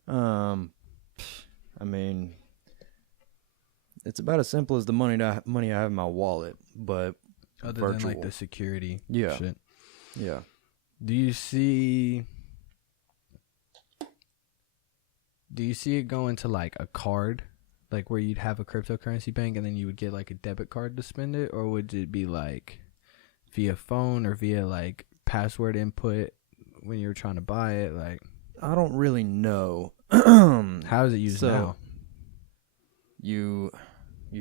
I mean, it's about as simple as the money I have in my wallet, but Other virtual. than like the security Yeah. shit. Yeah. Do you see it going to like a card? Like where you'd have a cryptocurrency bank and then you would get like a debit card to spend it? Or would it be like via phone or via like password input when you were trying to buy it? Like, I don't really know. how is it used So, now? You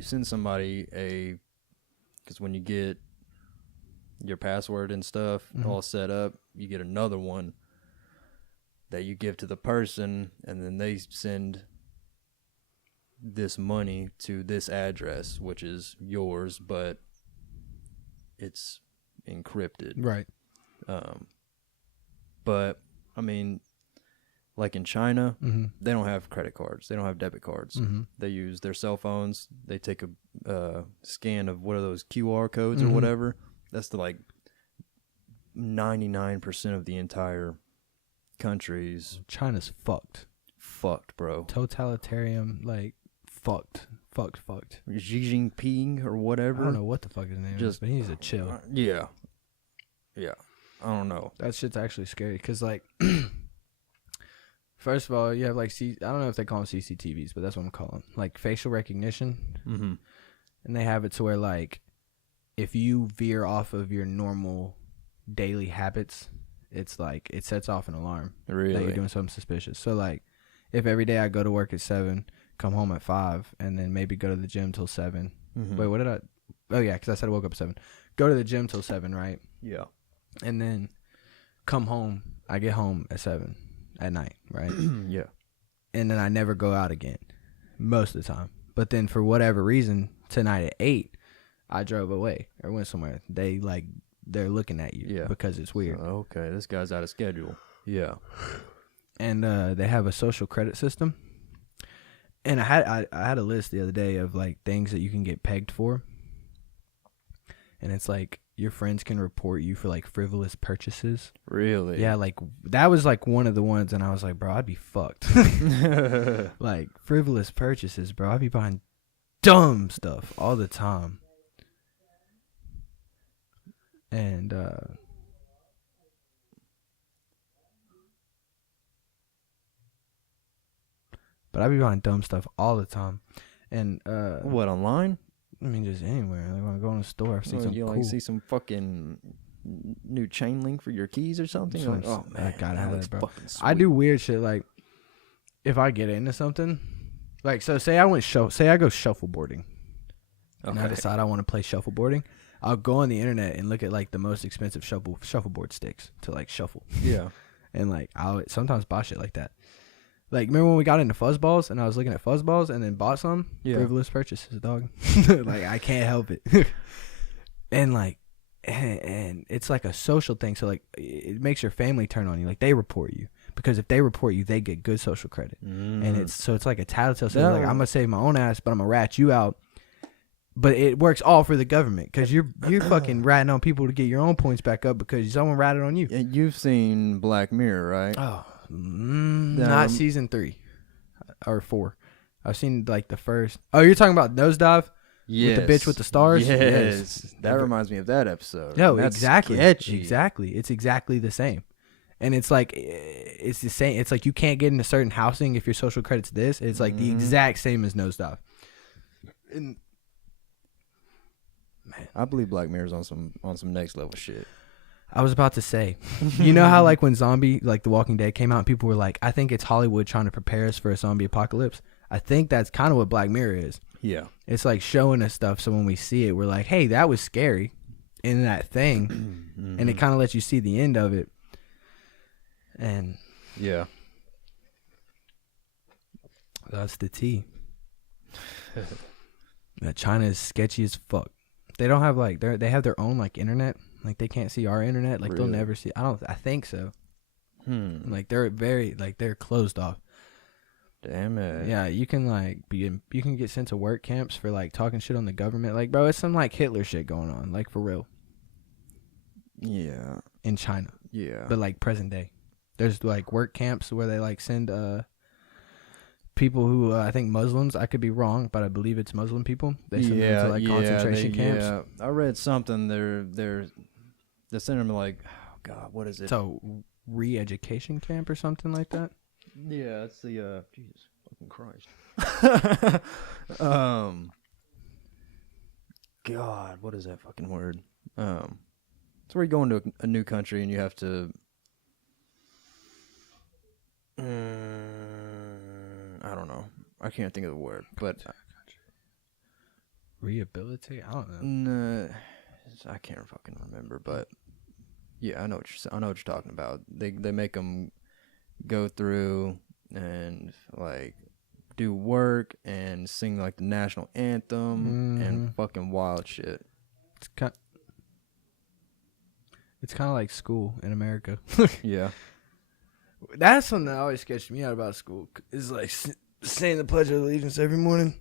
send somebody because when you get your password and stuff all set up, you get another one that you give to the person, and then they send this money to this address, which is yours, but it's encrypted. Right. But I mean, like in China, Mm-hmm. they don't have credit cards. They don't have debit cards. Mm-hmm. They use their cell phones. They take a scan of what are those QR codes Mhm. or whatever. That's the like 99% of the entire country's China's fucked. fucked, bro. Totalitarian, like fucked. Xi Jinping or whatever. I don't know what the fuck his name is, but he needs to chill. Yeah. I don't know. That shit's actually scary because, like, first of all, you have like I don't know if they call them CCTVs, but that's what I'm calling like facial recognition, Mm-hmm. and they have it to where like if you veer off of your normal daily habits, it's like it sets off an alarm that you're Really? doing something suspicious. So like, if every day I go to work at 7, come home at 5, and then maybe go to the gym till 7. Mm-hmm. Wait, what did I? Oh yeah, because I said I woke up at 7. Go to the gym till 7, right? Yeah. And then come home. I get home at 7 at night, right? Yeah. And then I never go out again most of the time. But then for whatever reason, tonight at 8, I drove away or went somewhere. They're looking at you Yeah. because it's weird. Okay, this guy's out of schedule. Yeah. And they have a social credit system. And I had a list the other day of like things that you can get pegged for. And it's like your friends can report you for like frivolous purchases. Really? Yeah, like that was like one of the ones, and I was like, bro, I'd be fucked. Like frivolous purchases, bro. I'd be buying dumb stuff all the time. And but I'd be buying dumb stuff all the time. And What, online? I mean, just anywhere. Like when I go in a store, I see something you cool. like see some fucking new chain link for your keys or something? You're like, oh I man, gotta that have looks that, bro. fucking I sweet. do weird shit like if I get into something, like so say I go shuffleboarding, and I decide I want to play shuffleboarding. I'll go on the internet and look at like the most expensive shuffleboard sticks to like shuffle, Yeah. and like I'll sometimes buy shit like that. Like remember when we got into fuzzballs and I was looking at fuzzballs and then bought some? Yeah. Frivolous purchases, dog. Like I can't help it. And like and it's like a social thing, so like it makes your family turn on you. Like they report you because if they report you, they get good social credit. And it's like a tattletale. So it's like I'm gonna save my own ass, but I'm gonna rat you out. But it works all for the government because you're fucking ratting on people to get your own points back up because someone ratted on you. And you've seen Black Mirror, right? Oh, not season 3 or 4. I've seen like the first. Oh, you're talking about Nosedive? Yes. With the bitch with the stars? Yes. That reminds me of that episode. No, That's exactly. sketchy. Exactly. It's exactly the same. And it's like, it's the same. It's like you can't get into certain housing if your social credit's this. It's like the exact same as Nosedive. And I believe Black Mirror's on some next level shit. I was about to say, you know how like when Zombie, like The Walking Dead came out and people were like, I think it's Hollywood trying to prepare us for a zombie apocalypse. I think that's kind of what Black Mirror is. Yeah. It's like showing us stuff so when we see it, we're like, hey, that was scary in that thing. And it kind of lets you see the end of it. And Yeah. that's the tea. China is sketchy as fuck. They don't have like they have their own like internet. Like they can't see our internet. Like they'll Really? never see. I think so. Like they're very like they're closed off. Damn it. Yeah, you can like you can get sent to work camps for like talking shit on the government. Like bro, it's some like Hitler shit going on. Like for real Yeah. in China, Yeah. but like present day. There's like work camps where they like send people who I think Muslims. I could be wrong, but I believe it's Muslim people. They send them to like concentration camps. Yeah, I read something. They send them like, oh God, what is it? So re-education camp or something like that. Yeah, it's the Jesus fucking Christ. God, what is that fucking word? It's where you go into a new country and you have to. I don't know. I can't think of the word, but Rehabilitate. I don't know. no, I can't fucking remember. But yeah, I know what you're talking about. They make them go through and like do work and sing like the national anthem and fucking wild shit. It's kind of like school in America. Yeah. That's something that always sketched me out about school. Is like saying the Pledge of Allegiance every morning.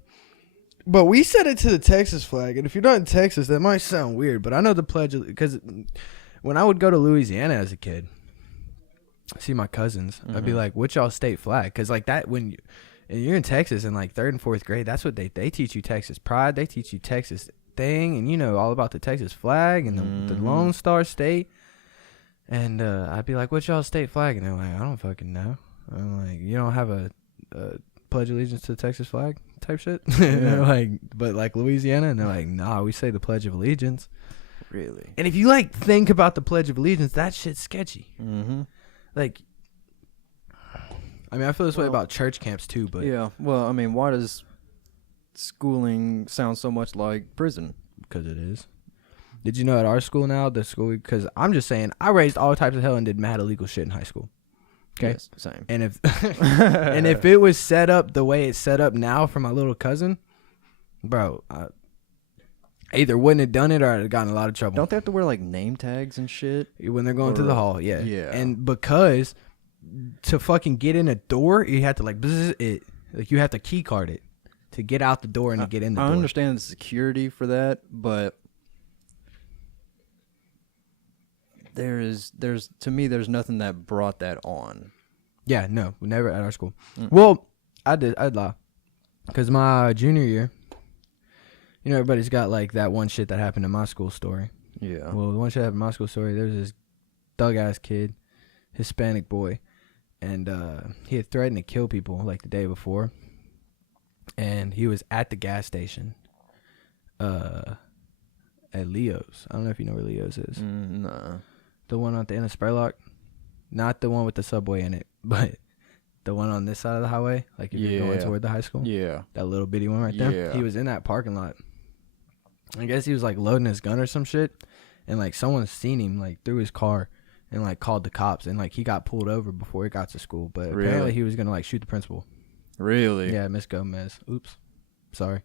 But we said it to the Texas flag, and if you're not in Texas, that might sound weird. But I know the pledge because when I would go to Louisiana as a kid, see my cousins, I'd be like, "What's y'all state flag?" Because like that when you're in Texas in like 3rd and 4th grade, that's what they teach you Texas pride. They teach you Texas thing, and you know all about the Texas flag and the Lone Star State. And I'd be like, "What's y'all state flag?" And they're like, "I don't fucking know." I'm like, "You don't have a pledge allegiance to the Texas flag type shit?" Yeah. Like, but like Louisiana, and they're like, "Nah, we say the Pledge of Allegiance." Really? And if you like think about the Pledge of Allegiance, that shit's sketchy. Like, I mean, I feel this way about church camps too, but yeah. Well, I mean, why does schooling sound so much like prison? Because it is. Did you know at our school now, the school, because I'm just saying, I raised all types of hell and did mad illegal shit in high school. Okay? Yes, same. And if and if it was set up the way it's set up now for my little cousin, bro, I either wouldn't have done it or I'd have gotten in a lot of trouble. Don't they have to wear like name tags and shit? When they're going to the hall, yeah. Yeah. And because to fucking get in a door, you have to like, like you have to key card it to get out the door and to get in the door. I understand the security for that, but there's to me there's nothing that brought that on. Yeah, no, never at our school. Well, I'd lie, because my junior year, you know, everybody's got like that one shit that happened in my school story. Yeah. Well, the one shit that happened in my school story, there was this thug ass kid, Hispanic boy, and he had threatened to kill people like the day before, and he was at the gas station, at Leo's. I don't know if you know where Leo's is. Nah. The one at the end of Spurlock, not the one with the subway in it, but the one on this side of the highway, like if you're going toward the high school. Yeah. That little bitty one right there. Yeah. He was in that parking lot. I guess he was like loading his gun or some shit, and like someone seen him like through his car and like called the cops, and like he got pulled over before he got to school. But apparently he was gonna like shoot the principal. Really? Yeah, Miss Gomez. Oops, sorry,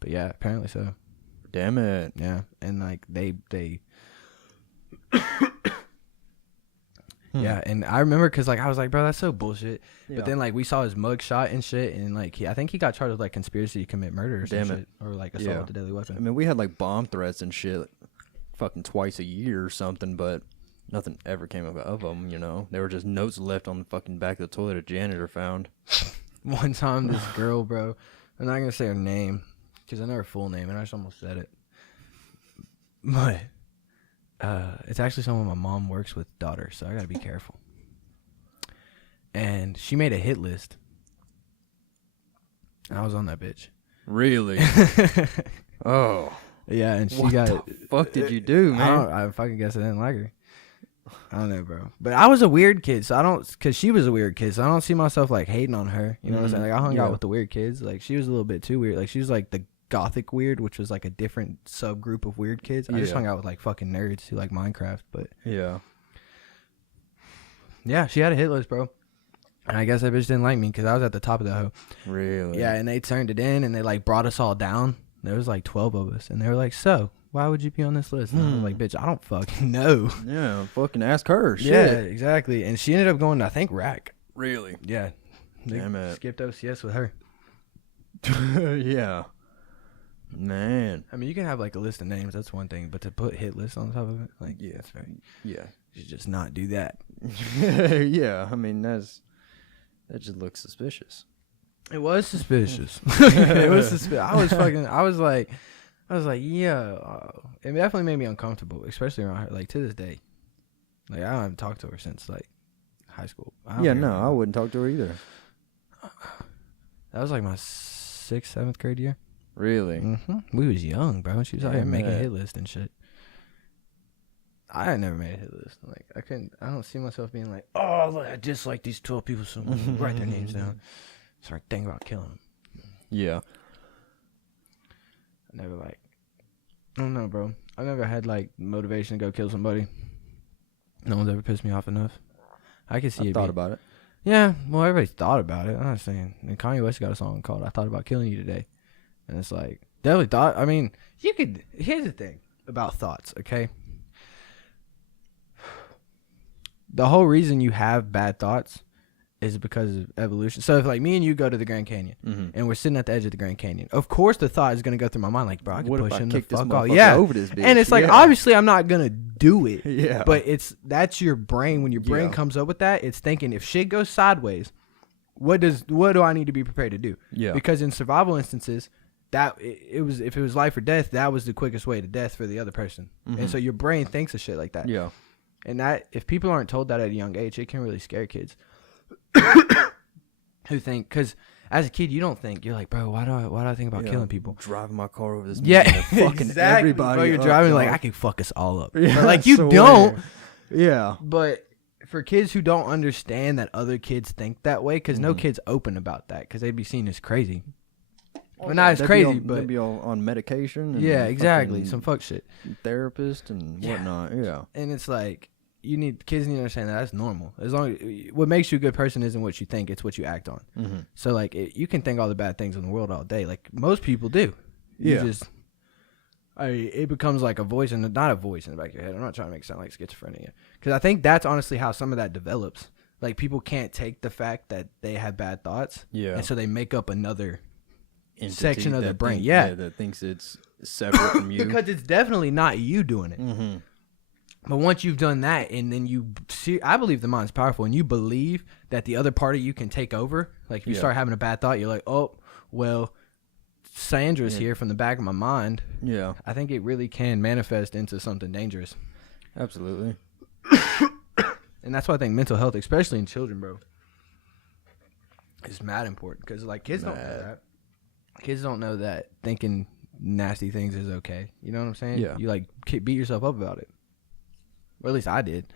but yeah, apparently so. Damn it. Yeah, and like they. Yeah, and I remember because like I was like, bro, that's so bullshit. Yeah. But then like we saw his mug shot and shit, and like I think he got charged with like conspiracy to commit murder or some shit, or like assault with a deadly weapon. I mean, we had like bomb threats and shit, fucking twice a year or something, but nothing ever came of them. You know, they were just notes left on the fucking back of the toilet a janitor found. One time, this girl, bro, I'm not gonna say her name because I know her full name, and I just almost said it, but. It's actually someone my mom works with daughter, so I gotta be careful. And she made a hit list. I was on that bitch. Really? Oh. Yeah, and she what the fuck did you do, man? I fucking guess I didn't like her. I don't know, bro. But I was a weird kid, so I don't, because she was a weird kid, so I don't see myself like hating on her. You know what I'm saying? Like I hung out with the weird kids. Like she was a little bit too weird. Like she was like the gothic weird, which was like a different subgroup of weird kids. I just hung out with like fucking nerds who like Minecraft, but yeah, she had a hit list, bro. And I guess that bitch didn't like me because I was at the top of the hoe. Really? Yeah, and they turned it in and they like brought us all down. There was like 12 of us, and they were like, "So, why would you be on this list?" And I was like, "Bitch, I don't fucking know." Yeah, fucking ask her. Shit. Yeah, exactly. And she ended up going to, I think, RAC. Really? Yeah. Damn it. Skipped OCS with her. Yeah. Man. I mean, you can have like a list of names. That's one thing, but to put hit list on top of it, like, Yeah. that's very. Yeah. You should just not do that. Yeah. I mean, that just looks suspicious. It was suspicious. It was suspicious. I was like, yeah. It definitely made me uncomfortable, especially around her. Like to this day, like I haven't talked to her since like high school. Yeah, no, I wouldn't talk to her either. That was like my 6th, 7th grade year. Really? Mm-hmm. We was young, bro. She was out Yeah, here making man. hit list and shit. I had never made a hit list. Like I don't see myself being like, oh, look, I dislike these 12 people, so I'm gonna write their names down. Start thinking about killing them. Yeah. I never like, I don't know, bro. I never had like motivation to go kill somebody. No one's ever pissed me off enough. I can see I it. thought about it. Yeah, well, everybody's thought about it. I'm not saying. And Kanye West got a song called "I Thought About Killing You Today," and it's like definitely thought. I mean, you could. Here's the thing about thoughts, okay? The whole reason you have bad thoughts is because of evolution. So if like me and you go to the Grand Canyon and we're sitting at the edge of the Grand Canyon, of course the thought is gonna go through my mind like, bro, I could What if push I him the kick this fuck off. motherfucker Yeah, over this bitch? and it's like Yeah. obviously I'm not gonna do it. Yeah. But that's your brain. When your brain Yeah. comes up with that, it's thinking if shit goes sideways, what do I need to be prepared to do? Yeah. Because in survival instances, that it was if it was life or death, that was the quickest way to death for the other person. And so your brain thinks of shit like that. Yeah. And that if people aren't told that at a young age, it can really scare kids. Who think, because as a kid you don't think, you're like, bro, why do I think about Yeah. killing people? Driving my car over this. Yeah, man, fucking exactly. everybody. Bro, you're up, driving dog. like I could fuck us all up. Yeah, But, like I you swear. don't. Yeah. But for kids who don't understand that other kids think that way, because no kid's open about that, because they'd be seen as crazy. Well, not as They'd be crazy, all- but they'd be all on medication. And yeah, exactly, fucking some fuck shit. therapist and Yeah. whatnot. Yeah. And it's like kids need to understand that that's normal. As long as what makes you a good person isn't what you think, it's what you act on. Mm-hmm. So like you can think all the bad things in the world all day, like most people do. Yeah. It becomes like a voice and not a voice in the back of your head. I'm not trying to make it sound like schizophrenia, because I think that's honestly how some of that develops. Like people can't take the fact that they have bad thoughts, Yeah. and so they make up another Entity section of that their brain. think- Yeah. That thinks it's separate from you. because it's definitely not you doing it. Mm-hmm. But once you've done that, and then you see, I believe the mind's powerful, and you believe that the other part of you can take over. Like if you Yeah. start having a bad thought, you're like, oh, well, Sandra's Yeah. here from the back of my mind. Yeah. I think it really can manifest into something dangerous. Absolutely. And that's why I think mental health, especially in children, bro, is mad important. Because like kids don't know Mad. that. Kids don't know that thinking nasty things is okay. You know what I'm saying? Yeah. You like beat yourself up about it. Or at least I did.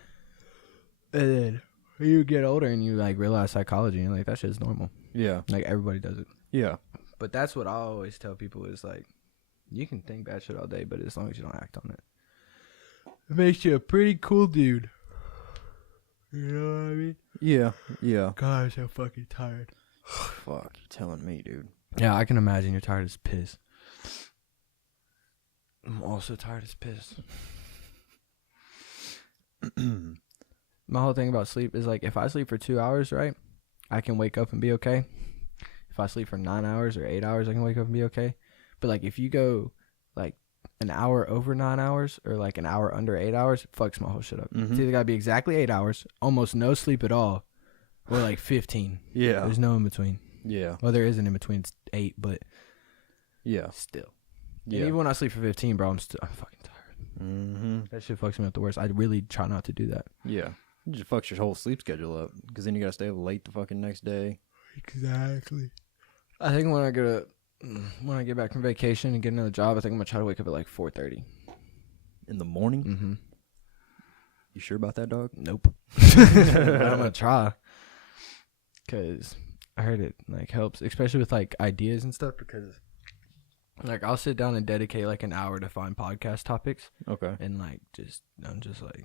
And then you get older and you like realize psychology and like that shit's normal. Yeah. Like everybody does it. Yeah. But that's what I always tell people is like, you can think bad shit all day, but as long as you don't act on it, it makes you a pretty cool dude. You know what I mean? Yeah. Yeah. God, I'm so fucking tired. Fuck, you telling me, dude. Yeah, I can imagine you're tired as piss. I'm also tired as piss. My whole thing about sleep is like if I sleep for 2 hours, right, I can wake up and be okay. If I sleep for 9 hours or 8 hours, I can wake up and be okay. But like if you go like an hour over 9 hours or like an hour under 8 hours, it fucks my whole shit up. Mhm. It's either gotta be exactly 8 hours, almost no sleep at all, or like 15. Yeah. There's no in between. Yeah. Well, there is an in between. It's 8, but Yeah. still. Yeah. And even when I sleep for 15, bro, I'm fucking tired. Mm-hmm. That shit fucks me up the worst. I really try not to do that. Yeah. It just fucks your whole sleep schedule up because then you gotta stay up late the fucking next day. Exactly. I think when I get back from vacation and get another job, I think I'm gonna try to wake up at like 4:30. In the morning? Mm-hmm. You sure about that, dog? Nope. But I'm gonna try. Cause I heard it like helps, especially with like ideas and stuff. Because like I'll sit down and dedicate like an hour to find podcast topics, Okay. and like I'm just like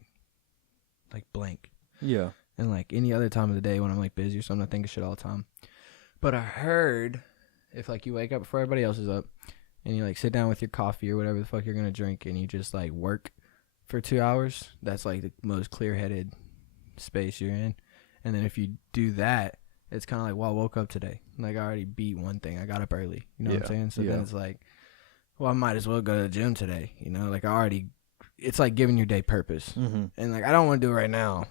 blank. Yeah. And like any other time of the day when I'm like busy or something, I think of shit all the time. But I heard if like you wake up before everybody else is up and you like sit down with your coffee or whatever the fuck you're gonna drink and you just like work for 2 hours, that's like the most clear-headed space you're in. And then if you do that, it's kind of like, well, I woke up today. Like I already beat one thing. I got up early. You know what I'm Yeah, saying? So yeah. then it's like well, I might as well go to the gym today. You know, like it's like giving your day purpose. Mm-hmm. And like I don't want to do it right now.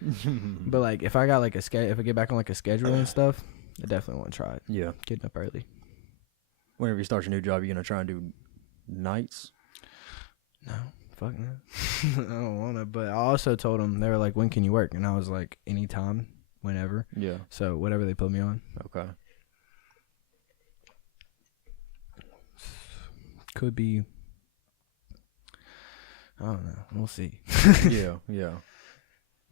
But like if I got like if I get back on like a schedule and stuff, I definitely want to try it. Yeah. Getting up early. Whenever you start your new job, you're gonna try and do nights. No, fuck no. I don't want to. But I also told them, they were like, when can you work? And I was like, anytime, whenever. Yeah. So whatever they put me on. Okay. Could be. I don't know. We'll see. Yeah. Yeah.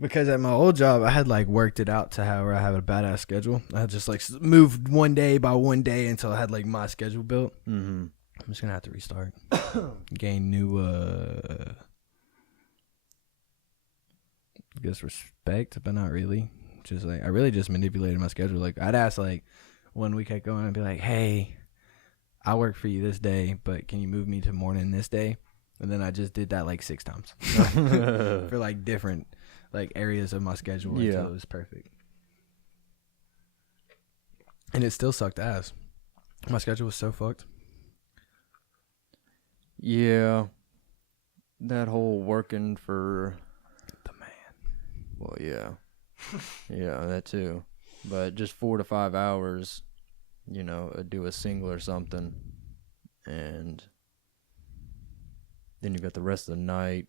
Because at my old job, I had like worked it out to where I have a badass schedule. I had just like moved one day by one day until I had like my schedule built. Mm-hmm. I'm just gonna have to restart. Gain new I guess respect, but not really. Just like I really just manipulated my schedule. Like I'd ask like 1 week I'd go in and be like, hey, I work for you this day, but can you move me to morning this day? And then I just did that like 6 times for like different like areas of my schedule until it was perfect. And it still sucked ass. My schedule was so fucked. Yeah. That whole working for The man. well, yeah. Yeah, that too. But just 4 to 5 hours, you know, do a single or something, and then you got the rest of the night.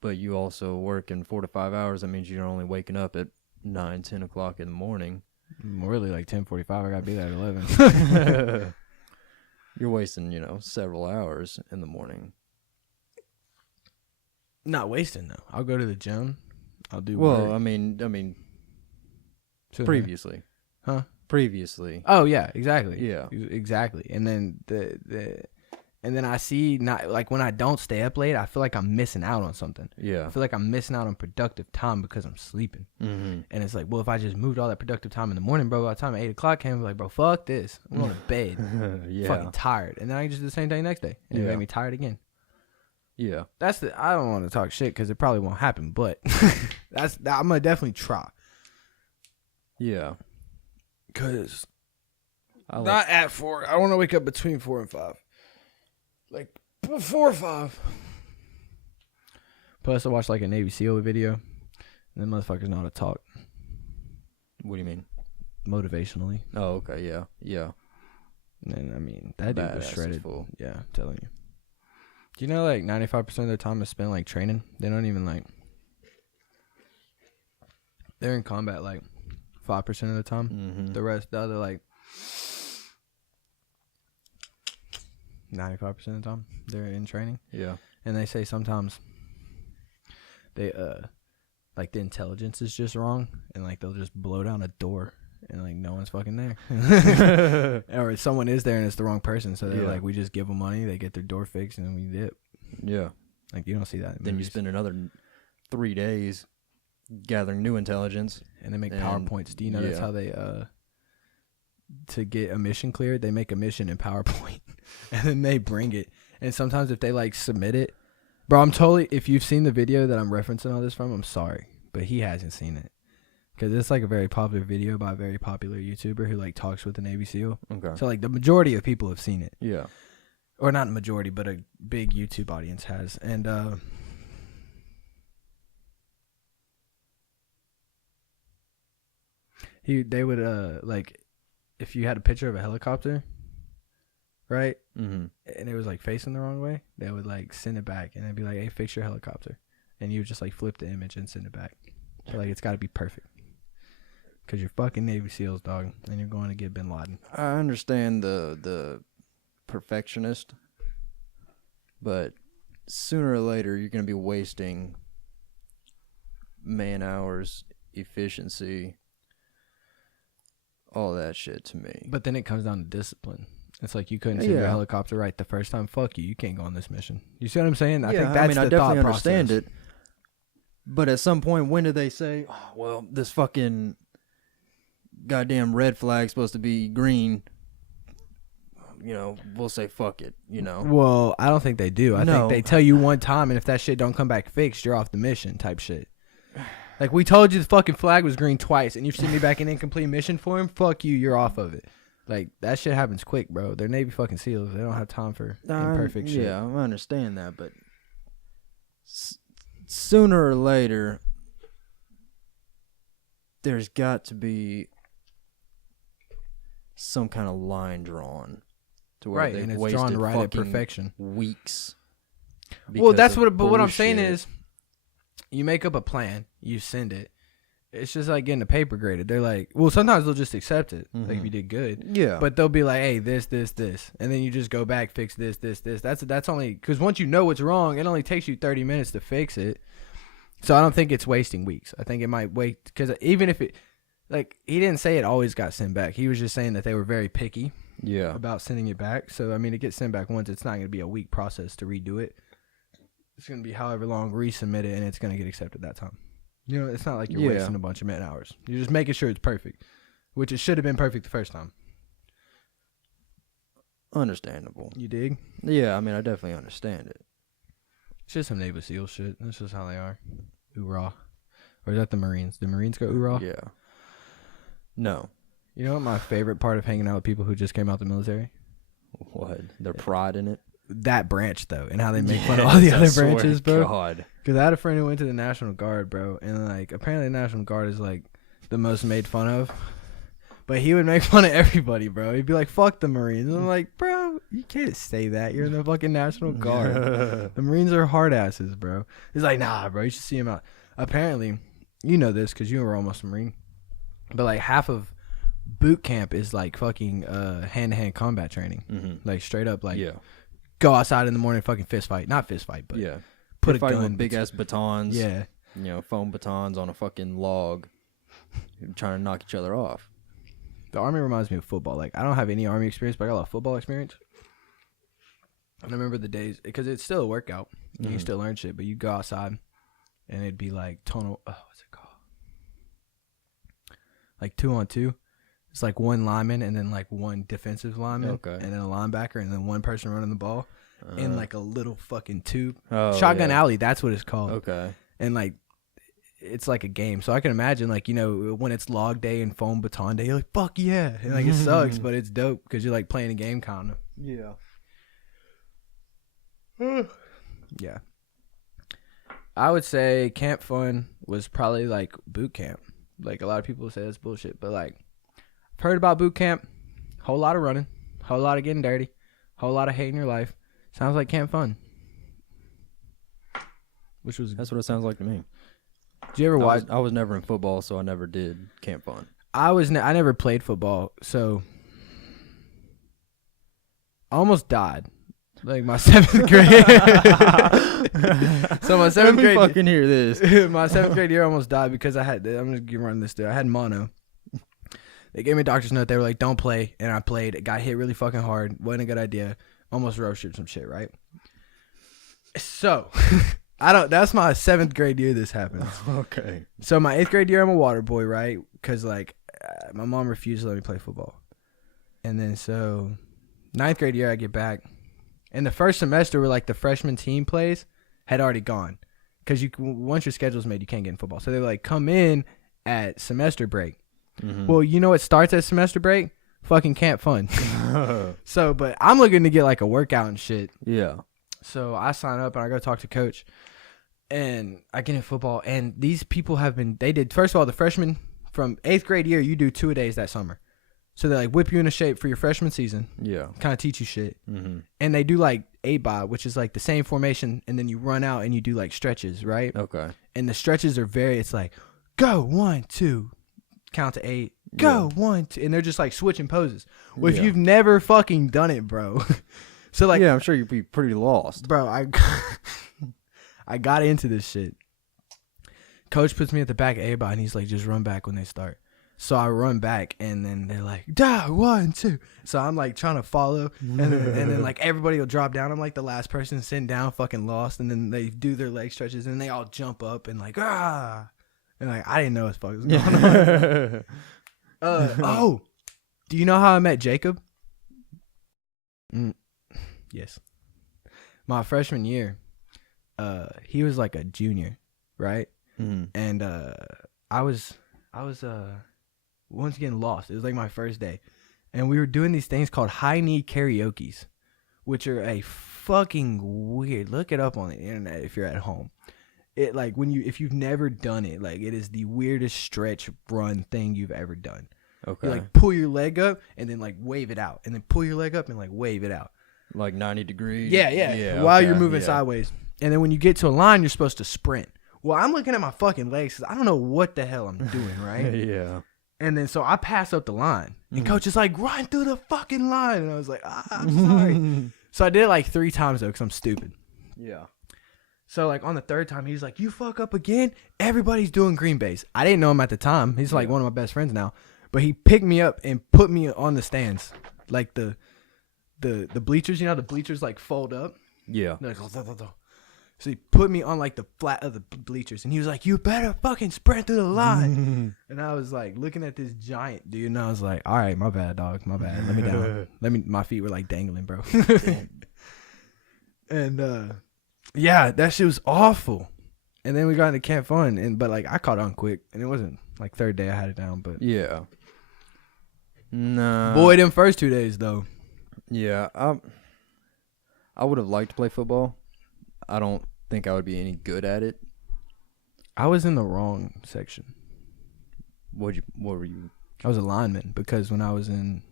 But you also work in 4 to 5 hours. That means you're only waking up at 9, 10 o'clock in the morning. Really like 10:45. I gotta be there at 11. You're wasting, you know, several hours in the morning. Not wasting though. I'll go to the gym. I'll do Well, work. I mean, So previously. Huh? Previously. Oh yeah, exactly. Yeah. Exactly. And then and then I see not like when I don't stay up late, I feel like I'm missing out on something. Yeah. I feel like I'm missing out on productive time because I'm sleeping. Mm-hmm. And it's like, well, if I just moved all that productive time in the morning, bro, by the time 8 o'clock came, I'm like, bro, fuck this. I'm going to bed. Yeah. Fucking tired. And then I can just do the same thing next day. And it Yeah. made me tired again. Yeah. I don't want to talk shit because it probably won't happen, but I'm going to definitely try. Yeah. Because I like, not at 4. I want to wake up between 4 and 5. Like, before 5. Plus, I watched like a Navy SEAL video. And the motherfuckers know how to talk what do you mean? motivationally. Oh, okay. Yeah. Yeah. And I mean, that dude was Badass as shredded. fool. Yeah, I'm telling you. Do you know like 95% of their time is spent like training? They don't even like. They're in combat like 5% of the time. Mm-hmm. The other like 95% of the time they're in training. Yeah. And they say sometimes they like the intelligence is just wrong and like they'll just blow down a door and like no one's fucking there. Or someone is there and it's the wrong person, so they're Yeah. like, we just give them money, they get their door fixed, and then we dip. Yeah. Like you don't see that in Then you movies. spend another 3 days gathering new intelligence. And they make and- PowerPoints. Do you know that's yeah. how they to get a mission cleared, they make a mission in PowerPoint and then they bring it. And sometimes if they like submit it, bro, I'm totally, if you've seen the video that I'm referencing all this from, I'm sorry, but he hasn't seen it. Because it's like a very popular video by a very popular YouTuber who like talks with the Navy SEAL. Okay. So like the majority of people have seen it. Yeah. Or not a majority, but a big YouTube audience has. And they would like if you had a picture of a helicopter, right? Mm-hmm. And it was like facing the wrong way, they would like send it back and they'd be like, hey, fix your helicopter. And you would just like flip the image and send it back. So like it's gotta be perfect. Cause you're fucking Navy SEALs, dog, and you're going to get Bin Laden. I understand the perfectionist, but sooner or later you're going to be wasting man hours, efficiency, all that shit to me. But then it comes down to discipline. It's like you couldn't send your Yeah. helicopter right the first time. Fuck you. You can't go on this mission. You see what I'm saying? I yeah, think that's I mean, the I definitely thought understand process. it. But at some point, when do they say, oh, well, this fucking goddamn red flag's supposed to be green? You know, we'll say fuck it, you know? Well, I don't think they do. I No. think they tell you one time, and if that shit don't come back fixed, you're off the mission type shit. Like, we told you the fucking flag was green twice, and you sent me back an incomplete mission for him? Fuck you, you're off of it. Like that shit happens quick, bro. They're Navy fucking SEALs. They don't have time for imperfect shit. Yeah, I understand that, but sooner or later, there's got to be some kind of line drawn to where Right, they've and it's wasted drawn right at fucking perfection. weeks. Well, because that's of what. But what I'm saying bullshit. is, you make up a plan, you send it. It's just like getting a paper graded. They're like, well, sometimes they'll just accept it, like if you did good. Yeah, But they'll be like, hey, this, and then you just go back, fix this. That's only because once you know what's wrong, it only takes you 30 minutes to fix it. So I don't think it's wasting weeks. I think it might wait because even if it, like, he didn't say it always got sent back. He was just saying that they were very picky yeah, about sending it back. So I mean, it gets sent back once. It's not going to be a week process to redo it. It's going to be however long, resubmit it, and it's going to get accepted that time. You know, it's not like you're wasting a bunch of man hours. You're just making sure it's perfect, which it should have been perfect the first time. understandable. You dig? Yeah, I mean, I definitely understand it. It's just some Navy SEAL shit. That's just how they are. Hoorah. Or is that the Marines? Do Marines go hoorah? Yeah. No. You know what my favorite part of hanging out with people who just came out the military? What? Their pride in it? That branch, though, and how they make fun of all the other branches, bro. God. Because I had a friend who went to the National Guard, bro, and, like, apparently the National Guard is, like, the most made fun of. But he would make fun of everybody, bro. He'd be like, fuck the Marines. And I'm like, bro, you can't say that. You're in the fucking National Guard. The Marines are hard asses, bro. He's like, nah, bro, you should see him out. Apparently, you know this because you were almost a Marine. But, like, half of boot camp is, like, fucking hand-to-hand combat training. Mm-hmm. Like, straight up, like, Yeah. go outside in the morning, fucking fist fight. Not fist fight, but Yeah. put a Fighting gun. with big ass batons. Yeah. You know, foam batons on a fucking log. Trying to knock each other off. The Army reminds me of football. Like, I don't have any Army experience, but I got a lot of football experience. And I remember the days, because it's still a workout. You can still learn shit, but you go outside, and it'd be like tonal, what's it called? Like 2-on-2. It's like one lineman and then like one defensive lineman. Okay. And then a linebacker and then one person running the ball in like a little fucking tube. Oh, Shotgun yeah. Alley, that's what it's called. Okay. And like, it's like a game. So I can imagine, like, you know, when it's log day and foam baton day, you're like, fuck yeah. And like, it sucks, but it's dope because you're like playing a game kind of. Yeah. Yeah. I would say Camp Fun was probably like boot camp. Like, a lot of people say that's bullshit, but like, I've heard about boot camp. Whole lot of running, whole lot of getting dirty, whole lot of hating your life. Sounds like Camp Fun. Which was, That's what it sounds like to me. did you ever watch? I was never in football, so I never did Camp Fun. I never played football, so I almost died. Like my 7th grade. So my 7th grade. fucking hear this. My 7th grade year almost died because I'm just gonna run this through. I had mono. They gave me a doctor's note. They were like, "Don't play," and I played. It got hit really fucking hard. Wasn't a good idea. Almost roasted some shit, right? So, that's my 7th grade year this happened. Okay. So my 8th grade year, I'm a water boy, right? Because like my mom refused to let me play football, and then so 9th grade year, I get back, and the first semester where like the freshman team plays had already gone, because once your schedule's made, you can't get in football. So they were like, come in at semester break. Mm-hmm. Well, you know what starts at semester break? Fucking Camp Fun. So, but I'm looking to get like a workout and shit. Yeah. So I sign up and I go talk to coach, and I get in football. And these people first of all, the freshmen from 8th grade year, you do 2-a-days that summer. So they like whip you into shape for your freshman season, Yeah. kind of teach you shit. Mm-hmm. And they do like 8-by, which is like the same formation. And then you run out and you do like stretches, right? Okay. And the stretches are it's like, go 1, 2, count to 8, go 1, 2. And they're just like switching poses. Well, if Yeah. you've never fucking done it, bro. So like, yeah, I'm sure you'd be pretty lost. bro, I got into this shit. Coach puts me at the back of A-by and he's like, just run back when they start. So I run back and then they're like, 1, 2. So I'm like trying to follow and then like everybody will drop down. I'm like the last person sitting down, fucking lost. And then they do their leg stretches and they all jump up and like, ah. And like, I didn't know what the fuck was going on. Do you know how I met Jacob? Yes. My freshman year, he was like a junior, right? Mm-hmm. And I was once again lost. It was like my first day, and we were doing these things called high knee karaoke's, which are a fucking weird. Look it up on the internet if you're at home. It like if you've never done it, like it is the weirdest stretch run thing you've ever done. Okay. You like pull your leg up and then like wave it out, and then pull your leg up and like wave it out. Like 90 degrees. Yeah. While you're moving sideways, and then when you get to a line, you're supposed to sprint. Well, I'm looking at my fucking legs because I don't know what the hell I'm doing, right? Yeah. And then so I pass up the line, and coach is like, run through the fucking line, and I was like, I'm sorry. So I did it like 3 times though, because I'm stupid. Yeah. So, like, on the 3rd time, he was like, you fuck up again? Everybody's doing green base. I didn't know him at the time. He's, like, one of my best friends now. But he picked me up and put me on the stands. Like, the bleachers, you know, the bleachers, like, fold up. Yeah. Like, so he put me on, like, the flat of the bleachers. And he was like, you better fucking sprint through the line. And I was, like, looking at this giant dude. And I was like, all right, my bad, dog. My bad. Let me down. My feet were, like, dangling, bro. And, yeah, that shit was awful. And then we got into Camp Fun, but like I caught on quick, and it wasn't like 3rd day I had it down, but yeah. Nah. Boy, them first 2 days though. Yeah, I would have liked to play football. I don't think I would be any good at it. I was in the wrong section. What were you? I was a lineman because when I was in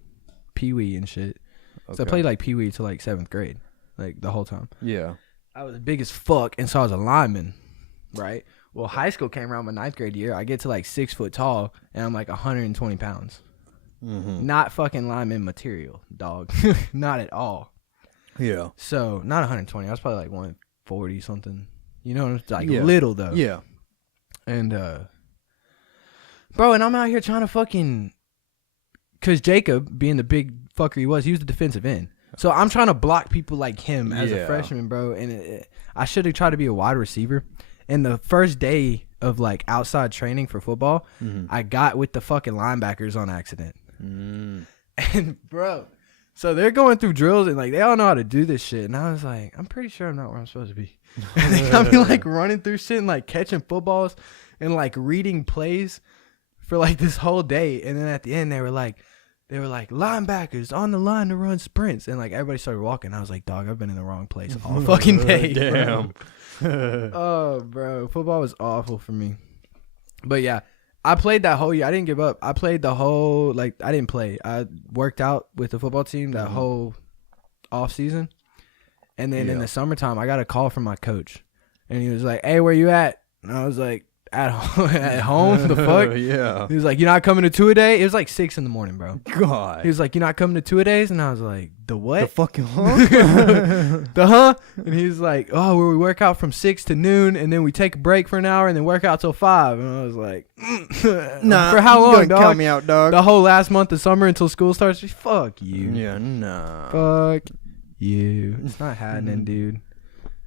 Pee Wee and shit, so I played like Pee Wee till like 7th grade, like the whole time. Yeah. I was big as fuck, and so I was a lineman, right? Well, high school came around my 9th grade year. I get to like 6 foot tall, and I'm like 120 pounds. Mm-hmm. Not fucking lineman material, dog. Not at all. Yeah. So not 120. I was probably like 140 something. You know, like Yeah. little though. Yeah. And bro, and I'm out here trying to fucking, cause Jacob, being the big fucker he was the defensive end. So I'm trying to block people like him as a freshman, bro. And I should have tried to be a wide receiver. And the first day of like outside training for football, I got with the fucking linebackers on accident. And bro, so they're going through drills and like they all know how to do this shit. And I was like, I'm pretty sure I'm not where I'm supposed to be. And they got me like running through shit and like catching footballs and like reading plays for like this whole day. And then at the end they were like linebackers on the line to run sprints, and like everybody started walking. I was like, dog, I've been in the wrong place all fucking day. Damn. Oh, bro, football was awful for me. But yeah, I played that whole year. I didn't give up. I played the whole I didn't play. I worked out with the football team that whole off season, and then in the summertime, I got a call from my coach, and he was like, "Hey, where you at?" And I was like, at home, the fuck? Yeah. He was like, "You're not coming to 2-a-day?" It was like 6 in the morning, bro. God. He was like, "You're not coming to 2-a-days?" And I was like, "The what?" The fucking The huh? And he was like, "Oh, where we work out from 6 to noon, and then we take a break for an hour, and then work out till 5." And I was like, Nah. For how long, dog? Count me out, dog. The whole last month of summer until school starts? Fuck you. Yeah, nah. Fuck you. It's not happening, dude.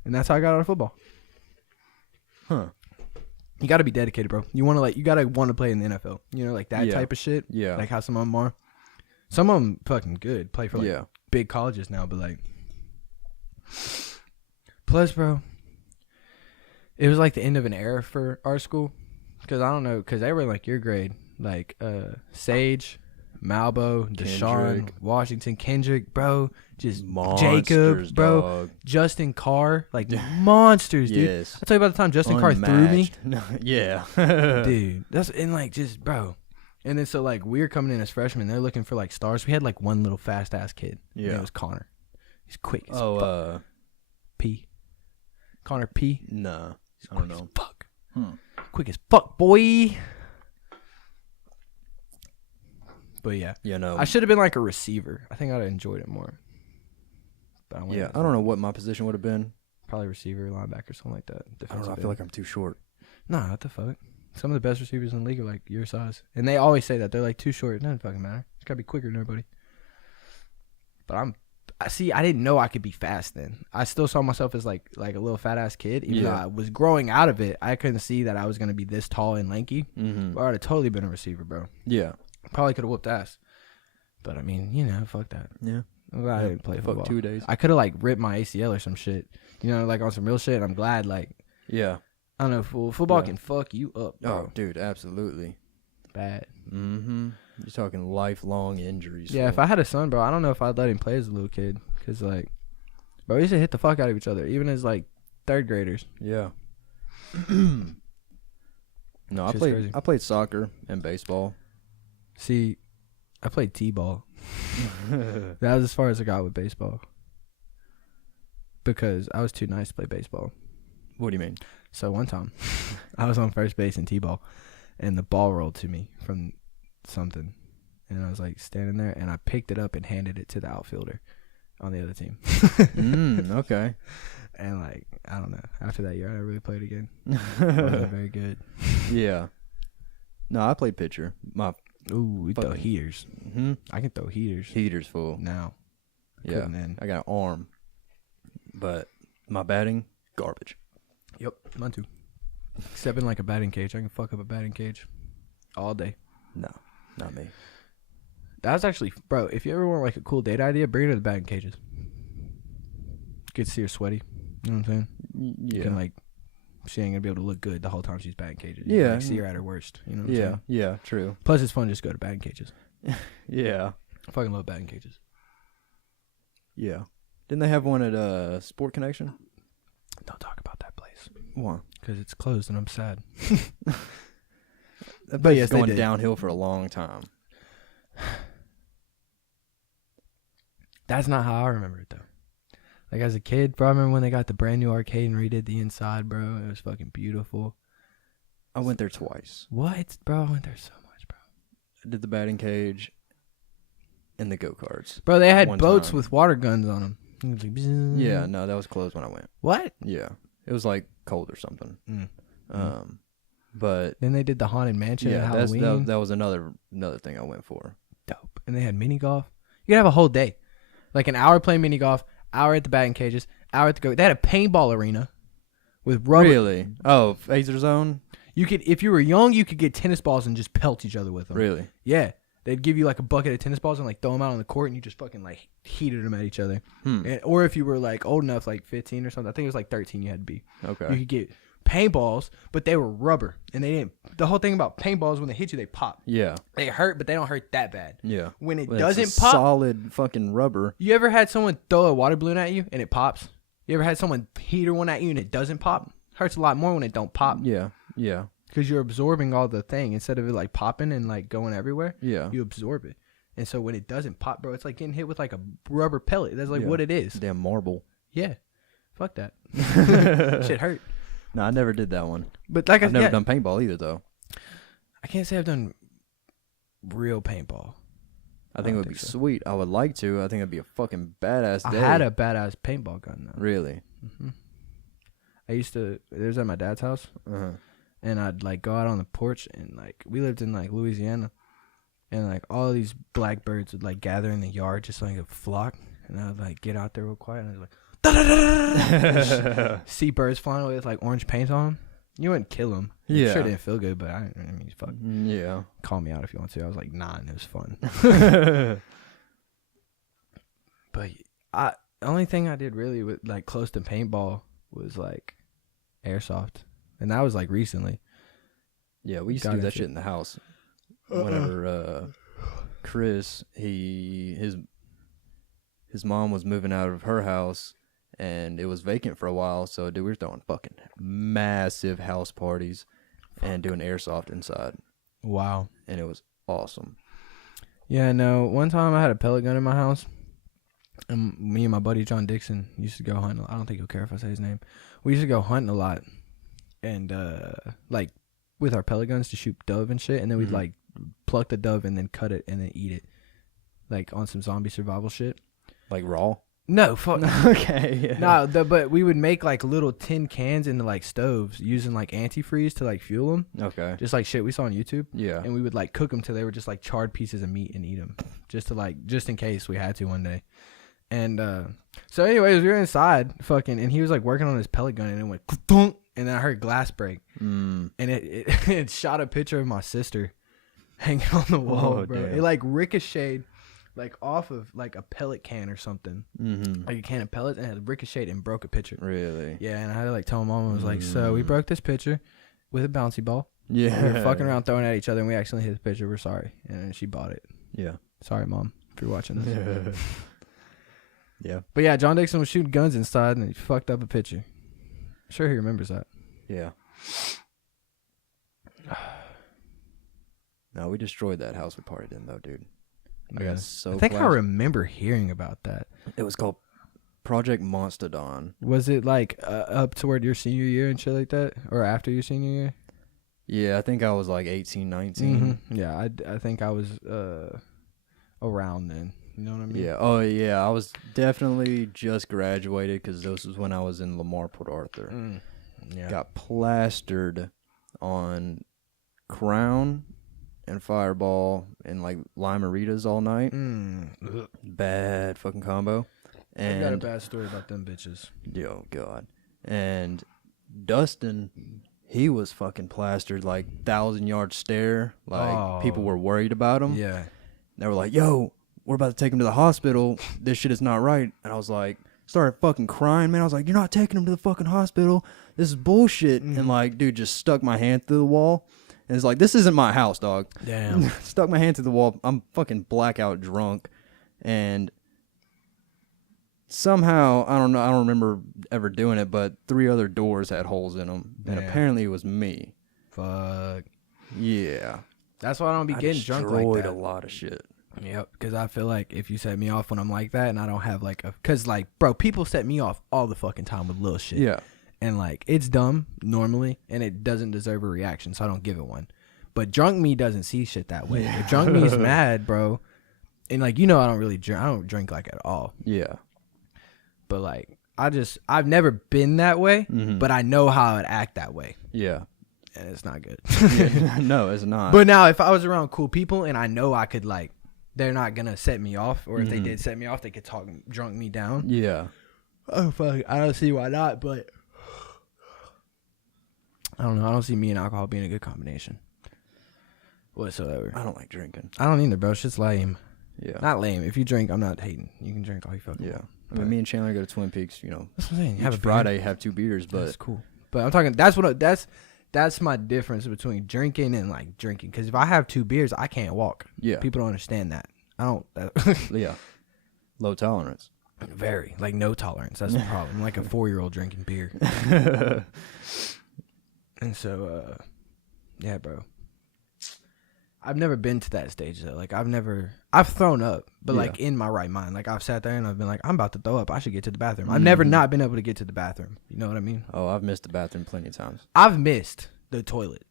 And that's how I got out of football. Huh. You got to be dedicated, bro. You got to want to play in the NFL. You know, like that type of shit. Yeah. Like how some of them are. Some of them fucking good. Play for like Yeah. big colleges now, but like. Plus, bro, it was like the end of an era for our school. Because I don't know, because they were like your grade. Like Sage, Malbo, Deshaun, Kendrick. Washington, Kendrick, bro. Just Monsters, Jacob, bro. dog. Justin Carr. Like monsters, dude. Yes. I tell you about the time Justin Carr threw me. Unmatched. Yeah. Dude, that's and like just bro, and then so like we were coming in as freshmen. They're looking for like stars. We had like one little fast ass kid. Yeah. And it was Connor. He's quick as fuck. Oh, P. Connor P. nah. He's I don't quick know. as fuck. Quick as fuck, boy. But yeah, Yeah, no. I should have been like a receiver. I think I'd have enjoyed it more. But I went Yeah, I don't know what my position would have been. Probably receiver, linebacker, something like that. I don't know. I feel like I'm too short. Nah, what the fuck? Some of the best receivers in the league are like your size, and they always say that they're like too short. It doesn't fucking matter. It's gotta be quicker than everybody. But I didn't know I could be fast then. I still saw myself as like a little fat ass kid. Even though I was growing out of it, I couldn't see that I was gonna be this tall and lanky. Mm-hmm. Or I'd have totally been a receiver, bro. Yeah. Probably could have whooped ass. But I mean, you know, fuck that. Yeah. I'm glad I didn't play Fuck football. 2 days. I could have like ripped my ACL or some shit. You know, like on some real shit. And I'm glad like Yeah. I don't know, football Yeah. can fuck you up, bro. Oh, dude, absolutely. Bad. Mm-hmm. You're talking lifelong injuries. Yeah, if I had a son, bro, I don't know if I'd let him play as a little kid. Because, like, bro, we used to hit the fuck out of each other, even as, like, third graders. Yeah. No, Shit's crazy. I played soccer and baseball. See, I played t-ball. That was as far as I got with baseball. Because I was too nice to play baseball. What do you mean? So one time, I was on first base in t-ball, and the ball rolled to me from something. And I was, like, standing there, and I picked it up and handed it to the outfielder on the other team. Okay. And, like, I don't know. After that year, I never really played again. Wasn't very good. Yeah. No, I played pitcher. My Ooh, we throw Fucking- heaters. I can throw heaters heater's full. now. Yeah. Couldn't then. I got an arm. But my batting, garbage. Yep, mine too. Except in, like, a batting cage. I can fuck up a batting cage all day. No, not me. That was actually, bro, if you ever want, like, a cool date idea, bring her to the batting cages. Get to see her sweaty. You know what I'm saying? You Yeah. can, like, she ain't gonna be able to look good the whole time she's batting cages. Yeah. You can, like, see her at her worst. You know what I'm Yeah. saying? Yeah. True. Plus, it's fun just to go to batting cages. Yeah. I fucking love batting cages. Yeah. Didn't they have one at Sport Connection? Don't talk about that place. One. Because it's closed and I'm sad. That But place yes, is they going did. downhill for a long time. That's not how I remember it, though. Like, as a kid, bro, I remember when they got the brand new arcade and redid the inside, bro. It was fucking beautiful. I went there twice. What? Bro, I went there so much, bro. I did the batting cage and the go-karts. Bro, they had One boats time. with water guns on them. It was like, bzzz. Yeah, no, that was closed when I went. What? Yeah. It was like cold or something. Mm. But Then they did the Haunted Mansion at yeah, Halloween. that was another thing I went for. Dope. And they had mini golf. You could have a whole day. Like an hour playing mini golf, hour at the batting cages, hour at the go. They had a paintball arena with rubber. Really? Oh, Phaser Zone? You could, if you were young, you could get tennis balls and just pelt each other with them. Really? Yeah. They'd give you like a bucket of tennis balls and like throw them out on the court and you just fucking like heated them at each other. And, or if you were like old enough, like 15 or something, I think it was like 13 you had to be. Okay. You could get paintballs, but they were rubber. And they didn't, the whole thing about paintballs, when they hit you, they pop. Yeah. They hurt, but they don't hurt that bad. Yeah. When it But doesn't it's a pop, solid fucking rubber. you ever had someone throw a water balloon at you and it pops? You ever had someone heater one at you and it doesn't pop? Hurts a lot more when it don't pop. Yeah. Yeah. Because you're absorbing all the thing. Instead of it like popping and like going everywhere, Yeah. you absorb it. And so when it doesn't pop, bro, it's like getting hit with like a rubber pellet. That's like Yeah. what it is. Damn marble. Yeah. Fuck that. Shit hurt. No, I never did that one. But like I've never yeah, done paintball either, though. I can't say I've done real paintball. I think it would be sweet. I would like to. I think it'd be a fucking badass day. I had a badass paintball gun though. Really? I used to, it was at my dad's house. Uh-huh. And I'd like go out on the porch and like we lived in like Louisiana, and like all of these blackbirds would like gather in the yard just like a flock, and I would like get out there real quiet and I was like da-da-da-da-da. See birds flying away with like orange paint on them. You wouldn't kill them. Yeah. Sure didn't feel good, but I mean, fuck. Yeah. Call me out if you want to. I was like 9. It was fun. But the only thing I did really with like close to paintball was like airsoft, and that was like recently. Yeah, we used to Got do that into shit in the house. Whenever Chris, his mom was moving out of her house, and it was vacant for a while. So, dude, we were throwing fucking massive house parties and doing airsoft inside, Wow. and it was awesome. Yeah, no. One time I had a pellet gun in my house, and me and my buddy John Dixon used to go hunting. I don't think he'll care if I say his name. We used to go hunting a lot, and like with our pellet guns to shoot dove and shit, and then we'd like pluck the dove and then cut it and then eat it, like on some zombie survival shit. Like raw. No, fuck. Okay. Yeah. No, but we would make like little tin cans into like stoves using like antifreeze to like fuel them, Okay. just like shit we saw on YouTube. Yeah. And we would like cook them till they were just like charred pieces of meat and eat them, just in case we had to one day. And so anyways, we were inside fucking, and he was like working on his pellet gun, and it went thunk, and then I heard glass break, and it shot a picture of my sister hanging on the wall, Oh, bro. damn. It like ricocheted like off of like a pellet can or something, Mm-hmm. like a can of pellets, and it ricocheted and broke a picture. Really? Yeah, and I had to like tell my mom, I was like, so we broke this picture with a bouncy ball, Yeah. We were fucking around throwing at each other, and we accidentally hit the picture. We're sorry. And then she bought it. Yeah. Sorry, Mom, if you're watching this. Yeah. But yeah, John Dixon was shooting guns inside, and he fucked up a picture. I'm sure he remembers that. Yeah. No, we destroyed that house we partied in, though, dude. I got so I think I plastered. remember hearing about that. It was called Project Monstodon. Was it like up toward your senior year and shit like that, or after your senior year? Yeah, I think I was like 18, 19. Yeah, I think I was around then. You know what I mean? Yeah. Oh, yeah. I was definitely just graduated because this was when I was in Lamar, Port Arthur. Yeah. Got plastered on Crown and Fireball and like Lime-A-Ritas all night. Bad fucking combo. I got a And bad story about them bitches. oh god. And Dustin, he was fucking plastered like 1,000-yard stare. Like people were worried about him. Yeah. They were like, "Yo, we're about to take him to the hospital. This shit is not right." And I was like, started fucking crying, man. I was like, "You're not taking him to the fucking hospital. This is bullshit." And like, dude just stuck my hand through the wall. And it's like, this isn't my house, dog. Damn. Stuck my hand through the wall. I'm fucking blackout drunk. And somehow, I don't remember ever doing it, but 3 other doors had holes in them. And Damn. apparently it was me. Fuck. Yeah. That's why I don't be I getting drunk like destroyed that. a lot of shit. Yep, because I feel like if you set me off when I'm like that and I don't have like a... Because, like, bro, people set me off all the fucking time with little shit. Yeah. And, like, it's dumb normally, and it doesn't deserve a reaction, so I don't give it one. But drunk me doesn't see shit that way. If drunk me is mad, bro, and, like, you know I don't really drink. I don't drink, like, at all. Yeah. But, like, I've never been that way, but I know how I'd act that way. Yeah. And it's not good. Yeah. No, it's not. But now, if I was around cool people and I know I could, like, they're not going to set me off, or if they did set me off, they could talk drunk me down. Yeah. Oh, fuck. I don't see why not, but I don't know. I don't see me and alcohol being a good combination whatsoever. I don't like drinking. I don't either, bro. It's just lame. Yeah. Not lame. If you drink, I'm not hating. You can drink all you fucking Yeah. want. I mean, me and Chandler go to Twin Peaks, you know. That's what I'm saying. Each Have a Friday, beer. have 2 beers, but That's cool. But I'm talking. That's my difference between drinking and like drinking. Because if I have 2 beers, I can't walk. yeah. People don't understand that. I don't. Yeah. Low tolerance. Very like no tolerance. That's the problem. I'm like a 4-year-old drinking beer. And so, yeah, bro. I've never been to that stage though. Like I've thrown up, but like in my right mind. Like I've sat there and I've been like, I'm about to throw up. I should get to the bathroom. I've never not been able to get to the bathroom. You know what I mean? Oh, I've missed the bathroom plenty of times. I've missed the toilet.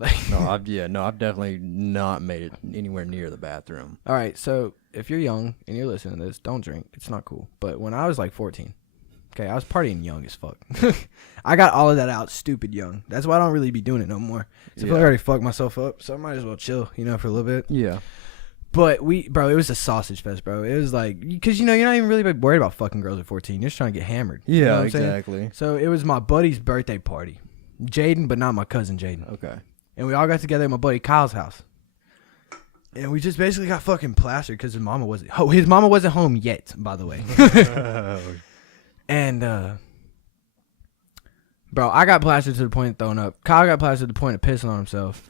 Like No, I've definitely not made it anywhere near the bathroom. all right, so if you're young and you're listening to this, don't drink. It's not cool. But when I was like 14, okay, I was partying young as fuck. I got all of that out stupid young. That's why I don't really be doing it no more. So I feel like I already fucked myself up, so I might as well chill, you know, for a little bit. Yeah. But it was a sausage fest, bro. It was like, because, you know, you're not even really worried about fucking girls at 14. You're just trying to get hammered. You know Yeah, what I'm saying? exactly. So it was my buddy's birthday party. Jaden, but not my cousin Jaden. Okay. And we all got together at my buddy Kyle's house. And we just basically got fucking plastered because his mama wasn't home yet, by the way. And, bro, I got plastered to the point of throwing up. Kyle got plastered to the point of pissing on himself.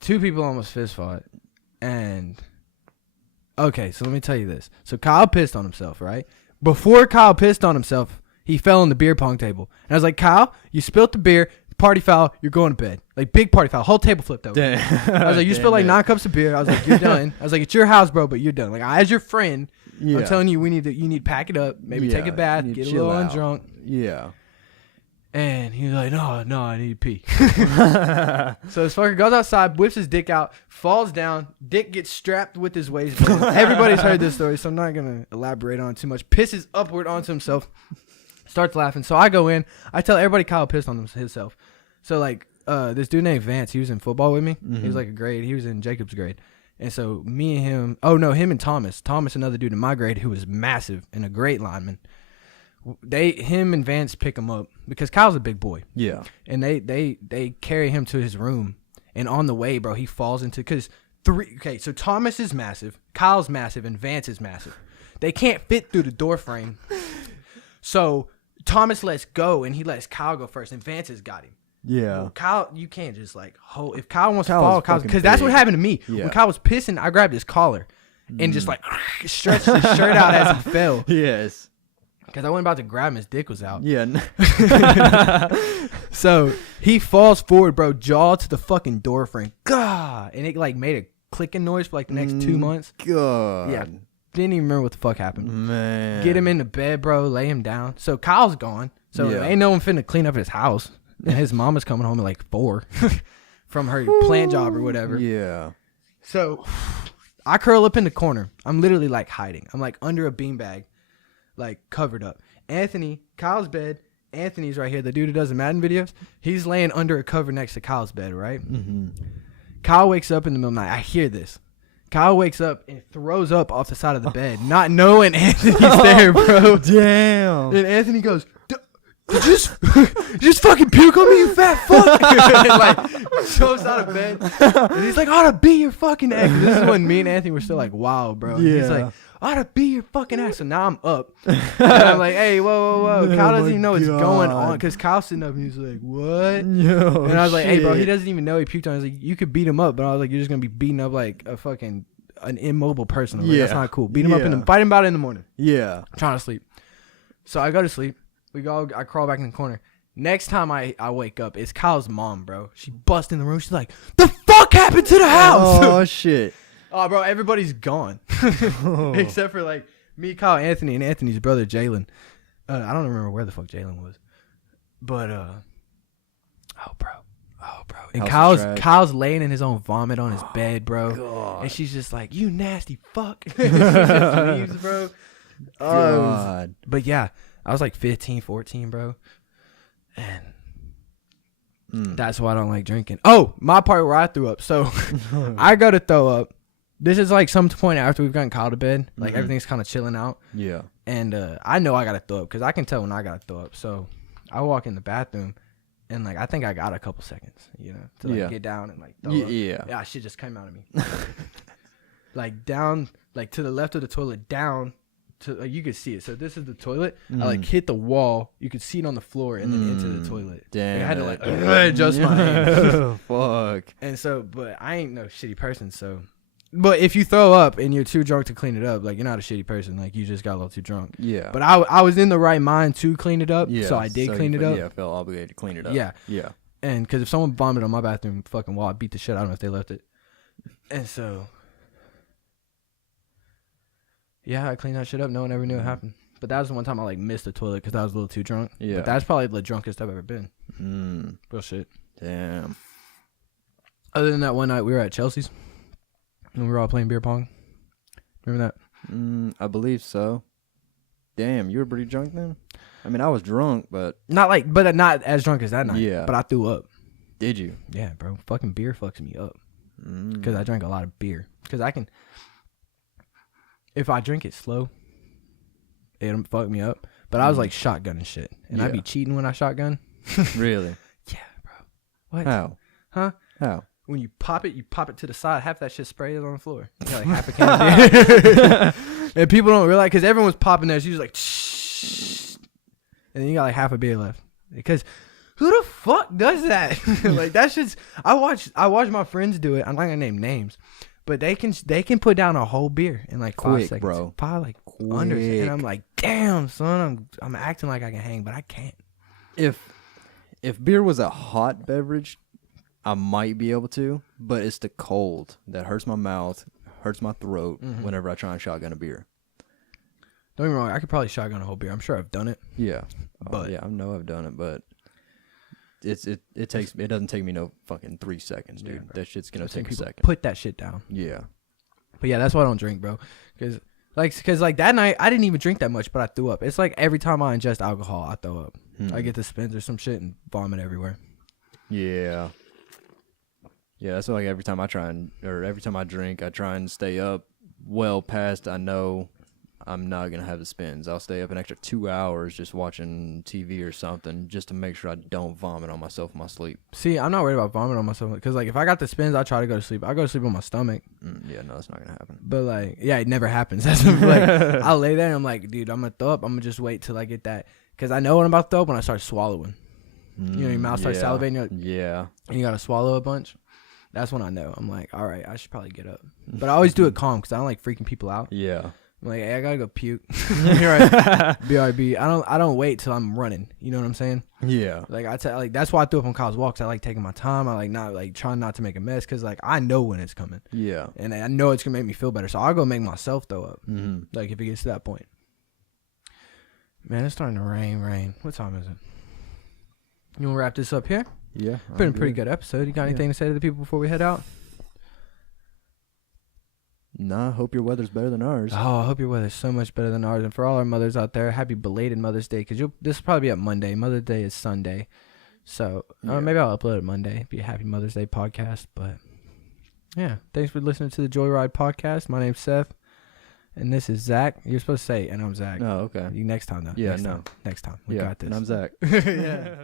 2 people almost fist fought. And, okay, so let me tell you this. So Kyle pissed on himself, right? Before Kyle pissed on himself, he fell on the beer pong table. And I was like, Kyle, you spilled the beer. Party foul. You're going to bed. Like, big party foul. Whole table flipped over. I was like, you spilled like 9 cups of beer. I was like, you're done. I was like, it's your house, bro, but you're done. Like, as your friend, I'm telling you, you need to pack it up. Maybe take a bath. Get a little undrunk. Yeah. And he was like, no, I need to pee. So this fucker goes outside, whips his dick out, falls down. Dick gets strapped with his waistband. Everybody's heard this story, so I'm not going to elaborate on it too much. Pisses upward onto himself. Starts laughing. So I go in. I tell everybody Kyle pissed on himself. So, like, this dude named Vance, he was in football with me. He was like a grade. He was in Jacob's grade. And so me and him, him and Thomas, another dude in my grade who was massive and a great lineman. Him and Vance pick him up because Kyle's a big boy. Yeah. And they carry him to his room. And on the way, bro, he falls into, so Thomas is massive, Kyle's massive, and Vance is massive. They can't fit through the door frame. So Thomas lets go, and he lets Kyle go first, and Vance has got him. Yeah. Well, Kyle, you can't just like hold. If Kyle wants Kyle's to fall, Kyle's fucking because that's what big. happened to me. Yeah. When Kyle was pissing, I grabbed his collar and just like stretched his shirt out as he fell. Yes. Because I wasn't about to grab him, his dick was out. Yeah. So he falls forward, bro, jaw to the fucking door frame. God, and it like made a clicking noise for like the next 2 months. God. Yeah, didn't even remember what the fuck happened. Man. Get him in the bed, bro. Lay him down. So Kyle's gone. So Yeah. ain't no one finna clean up his house. And his mama's coming home at like 4 from her plant job or whatever. Yeah. So I curl up in the corner. I'm literally like hiding. I'm like under a beanbag, like covered up. Anthony, Kyle's bed. Anthony's right here. The dude who does the Madden videos. He's laying under a cover next to Kyle's bed, right? Mm-hmm. Kyle wakes up in the middle of the night. I hear this. Kyle wakes up and throws up off the side of the bed, not knowing Anthony's there, bro. Damn. And Anthony goes, just fucking puke on me, you fat fuck. And like jumps out of bed. And he's like, I ought to beat your fucking ass. This is when me and Anthony were still like, wow, bro. And he's like, I ought to beat your fucking ass. So now I'm up. And I'm like, hey, whoa. Oh Kyle doesn't even know what's my going God. on. Because Kyle's sitting up and he's like, what? Yo, And I was like, hey, bro, he shit. doesn't even know he puked on. I was like, you could beat him up. But I was like, you're just going to be beating up like a fucking an immobile person. I'm like, that's Yeah. not cool. Beat him up and fight him about it in the morning. Yeah. I'm trying to sleep. So I go to sleep. I crawl back in the corner. Next time I wake up, it's Kyle's mom, bro. She busts in the room. She's like, the fuck happened to the house? Oh, shit. Oh, bro, everybody's gone. Except for like me, Kyle, Anthony, and Anthony's brother, Jalen. I don't remember where the fuck Jalen was. But, oh, bro. And House is trash. Kyle's laying in his own vomit on his bed, bro. God. And she's just like, you nasty fuck. She just leaves, bro. God. But yeah, I was like 15, 14, bro. And that's why I don't like drinking. Oh, my part where I threw up. So I go to throw up. This is like some point after we've gotten Kyle to bed. Like everything's kind of chilling out. Yeah. And I know I got to throw up because I can tell when I got to throw up. So I walk in the bathroom and like I think I got a couple seconds, you know, to like get down and like throw up. Yeah, shit just came out of me. Like down, like to the left of the toilet, down. To, like, you could see it. So this is the toilet. I like hit the wall. You could see it on the floor and then into the toilet. Damn. Like, I had to like adjust my hand. Fuck. And so, but I ain't no shitty person. So, but if you throw up and you're too drunk to clean it up, like you're not a shitty person. Like you just got a little too drunk. Yeah. But I was in the right mind to clean it up. Yeah. So I did clean it up. Yeah, I felt obligated to clean it up. Yeah. Yeah. And because if someone vomited on my bathroom fucking wall, I'd beat the shit out of them if they left it. And so, yeah, I cleaned that shit up. No one ever knew it happened. But that was the one time I like missed the toilet because I was a little too drunk. Yeah. But that's probably the drunkest I've ever been. Real shit. Damn. Other than that one night we were at Chelsea's and we were all playing beer pong. Remember that? I believe so. Damn, you were pretty drunk then? I mean, I was drunk, but Not as drunk as that night. Yeah. But I threw up. did you? Yeah, bro. Fucking beer fucks me up. Because I drank a lot of beer. Because if I drink it slow, it'll fuck me up. But I was like shotgunning shit. And I'd be cheating when I shotgun. Really? Yeah, bro. What? How? Huh? How? When you pop it to the side. Half that shit sprayed on the floor. You got like half a can of beer. And people don't realize, because everyone's popping there. So you're just like, shh. And then you got like half a beer left. Because who the fuck does that? Like that shit's. I watch my friends do it. I'm not gonna name names, but they can put down a whole beer in like 5 Quick, seconds, bro. Probably like under. And I'm like, damn, son, I'm acting like I can hang, but I can't. If beer was a hot beverage, I might be able to, but it's the cold that hurts my mouth, hurts my throat whenever I try and shotgun a beer. Don't get me wrong, I could probably shotgun a whole beer. I'm sure I've done it. Yeah. But yeah, I know I've done it, but it doesn't take me no fucking 3 seconds, dude. That shit's gonna take a second. Put that shit down. Yeah. But yeah, that's why I don't drink, bro. Because that night I didn't even drink that much, but I threw up. It's like every time I ingest alcohol, I throw up. I get the spins or some shit and vomit everywhere. Yeah. Yeah, that's like every time I drink, I try and stay up well past I know I'm not going to have the spins. I'll stay up an extra 2 hours just watching TV or something just to make sure I don't vomit on myself in my sleep. See, I'm not worried about vomiting on myself because, like, if I got the spins, I try to go to sleep. I go to sleep on my stomach. Yeah, no, it's not gonna happen. But like, yeah, it never happens. That's like, I'll lay there and I'm like, dude, I'm gonna throw up. I'm gonna just wait till I get that, because I know when I'm about to throw up when I start swallowing. You know, your mouth starts salivating. You're like, Yeah. And you gotta swallow a bunch. That's when I know. I'm like, all right, I should probably get up. But I always do it calm because I don't like freaking people out. Yeah. I'm like, hey, I gotta go puke. You're right. BRB. I don't wait till I'm running. You know what I'm saying? Yeah. Like that's why I threw up on Kyle's walk. 'Cause I like taking my time. I like not like trying not to make a mess because like I know when it's coming. Yeah. And I know it's gonna make me feel better. So I'll go make myself throw up. Mm-hmm. Like if it gets to that point. Man, it's starting to rain. What time is it? You want to wrap this up here? Yeah. It's been a pretty good episode. You got anything to say to the people before we head out? Nah, hope your weather's better than ours. Oh, I hope your weather's so much better than ours. And for all our mothers out there, happy belated Mother's Day. Because this will probably be up Monday. Mother's Day is Sunday. So maybe I'll upload it Monday. Be a happy Mother's Day podcast. But yeah, thanks for listening to the Joyride podcast. My name's Seth. And this is Zach. You're supposed to say, and I'm Zach. Oh, okay. Next time, though. Yeah, Next time. We yeah, got this. and I'm Zach. Yeah.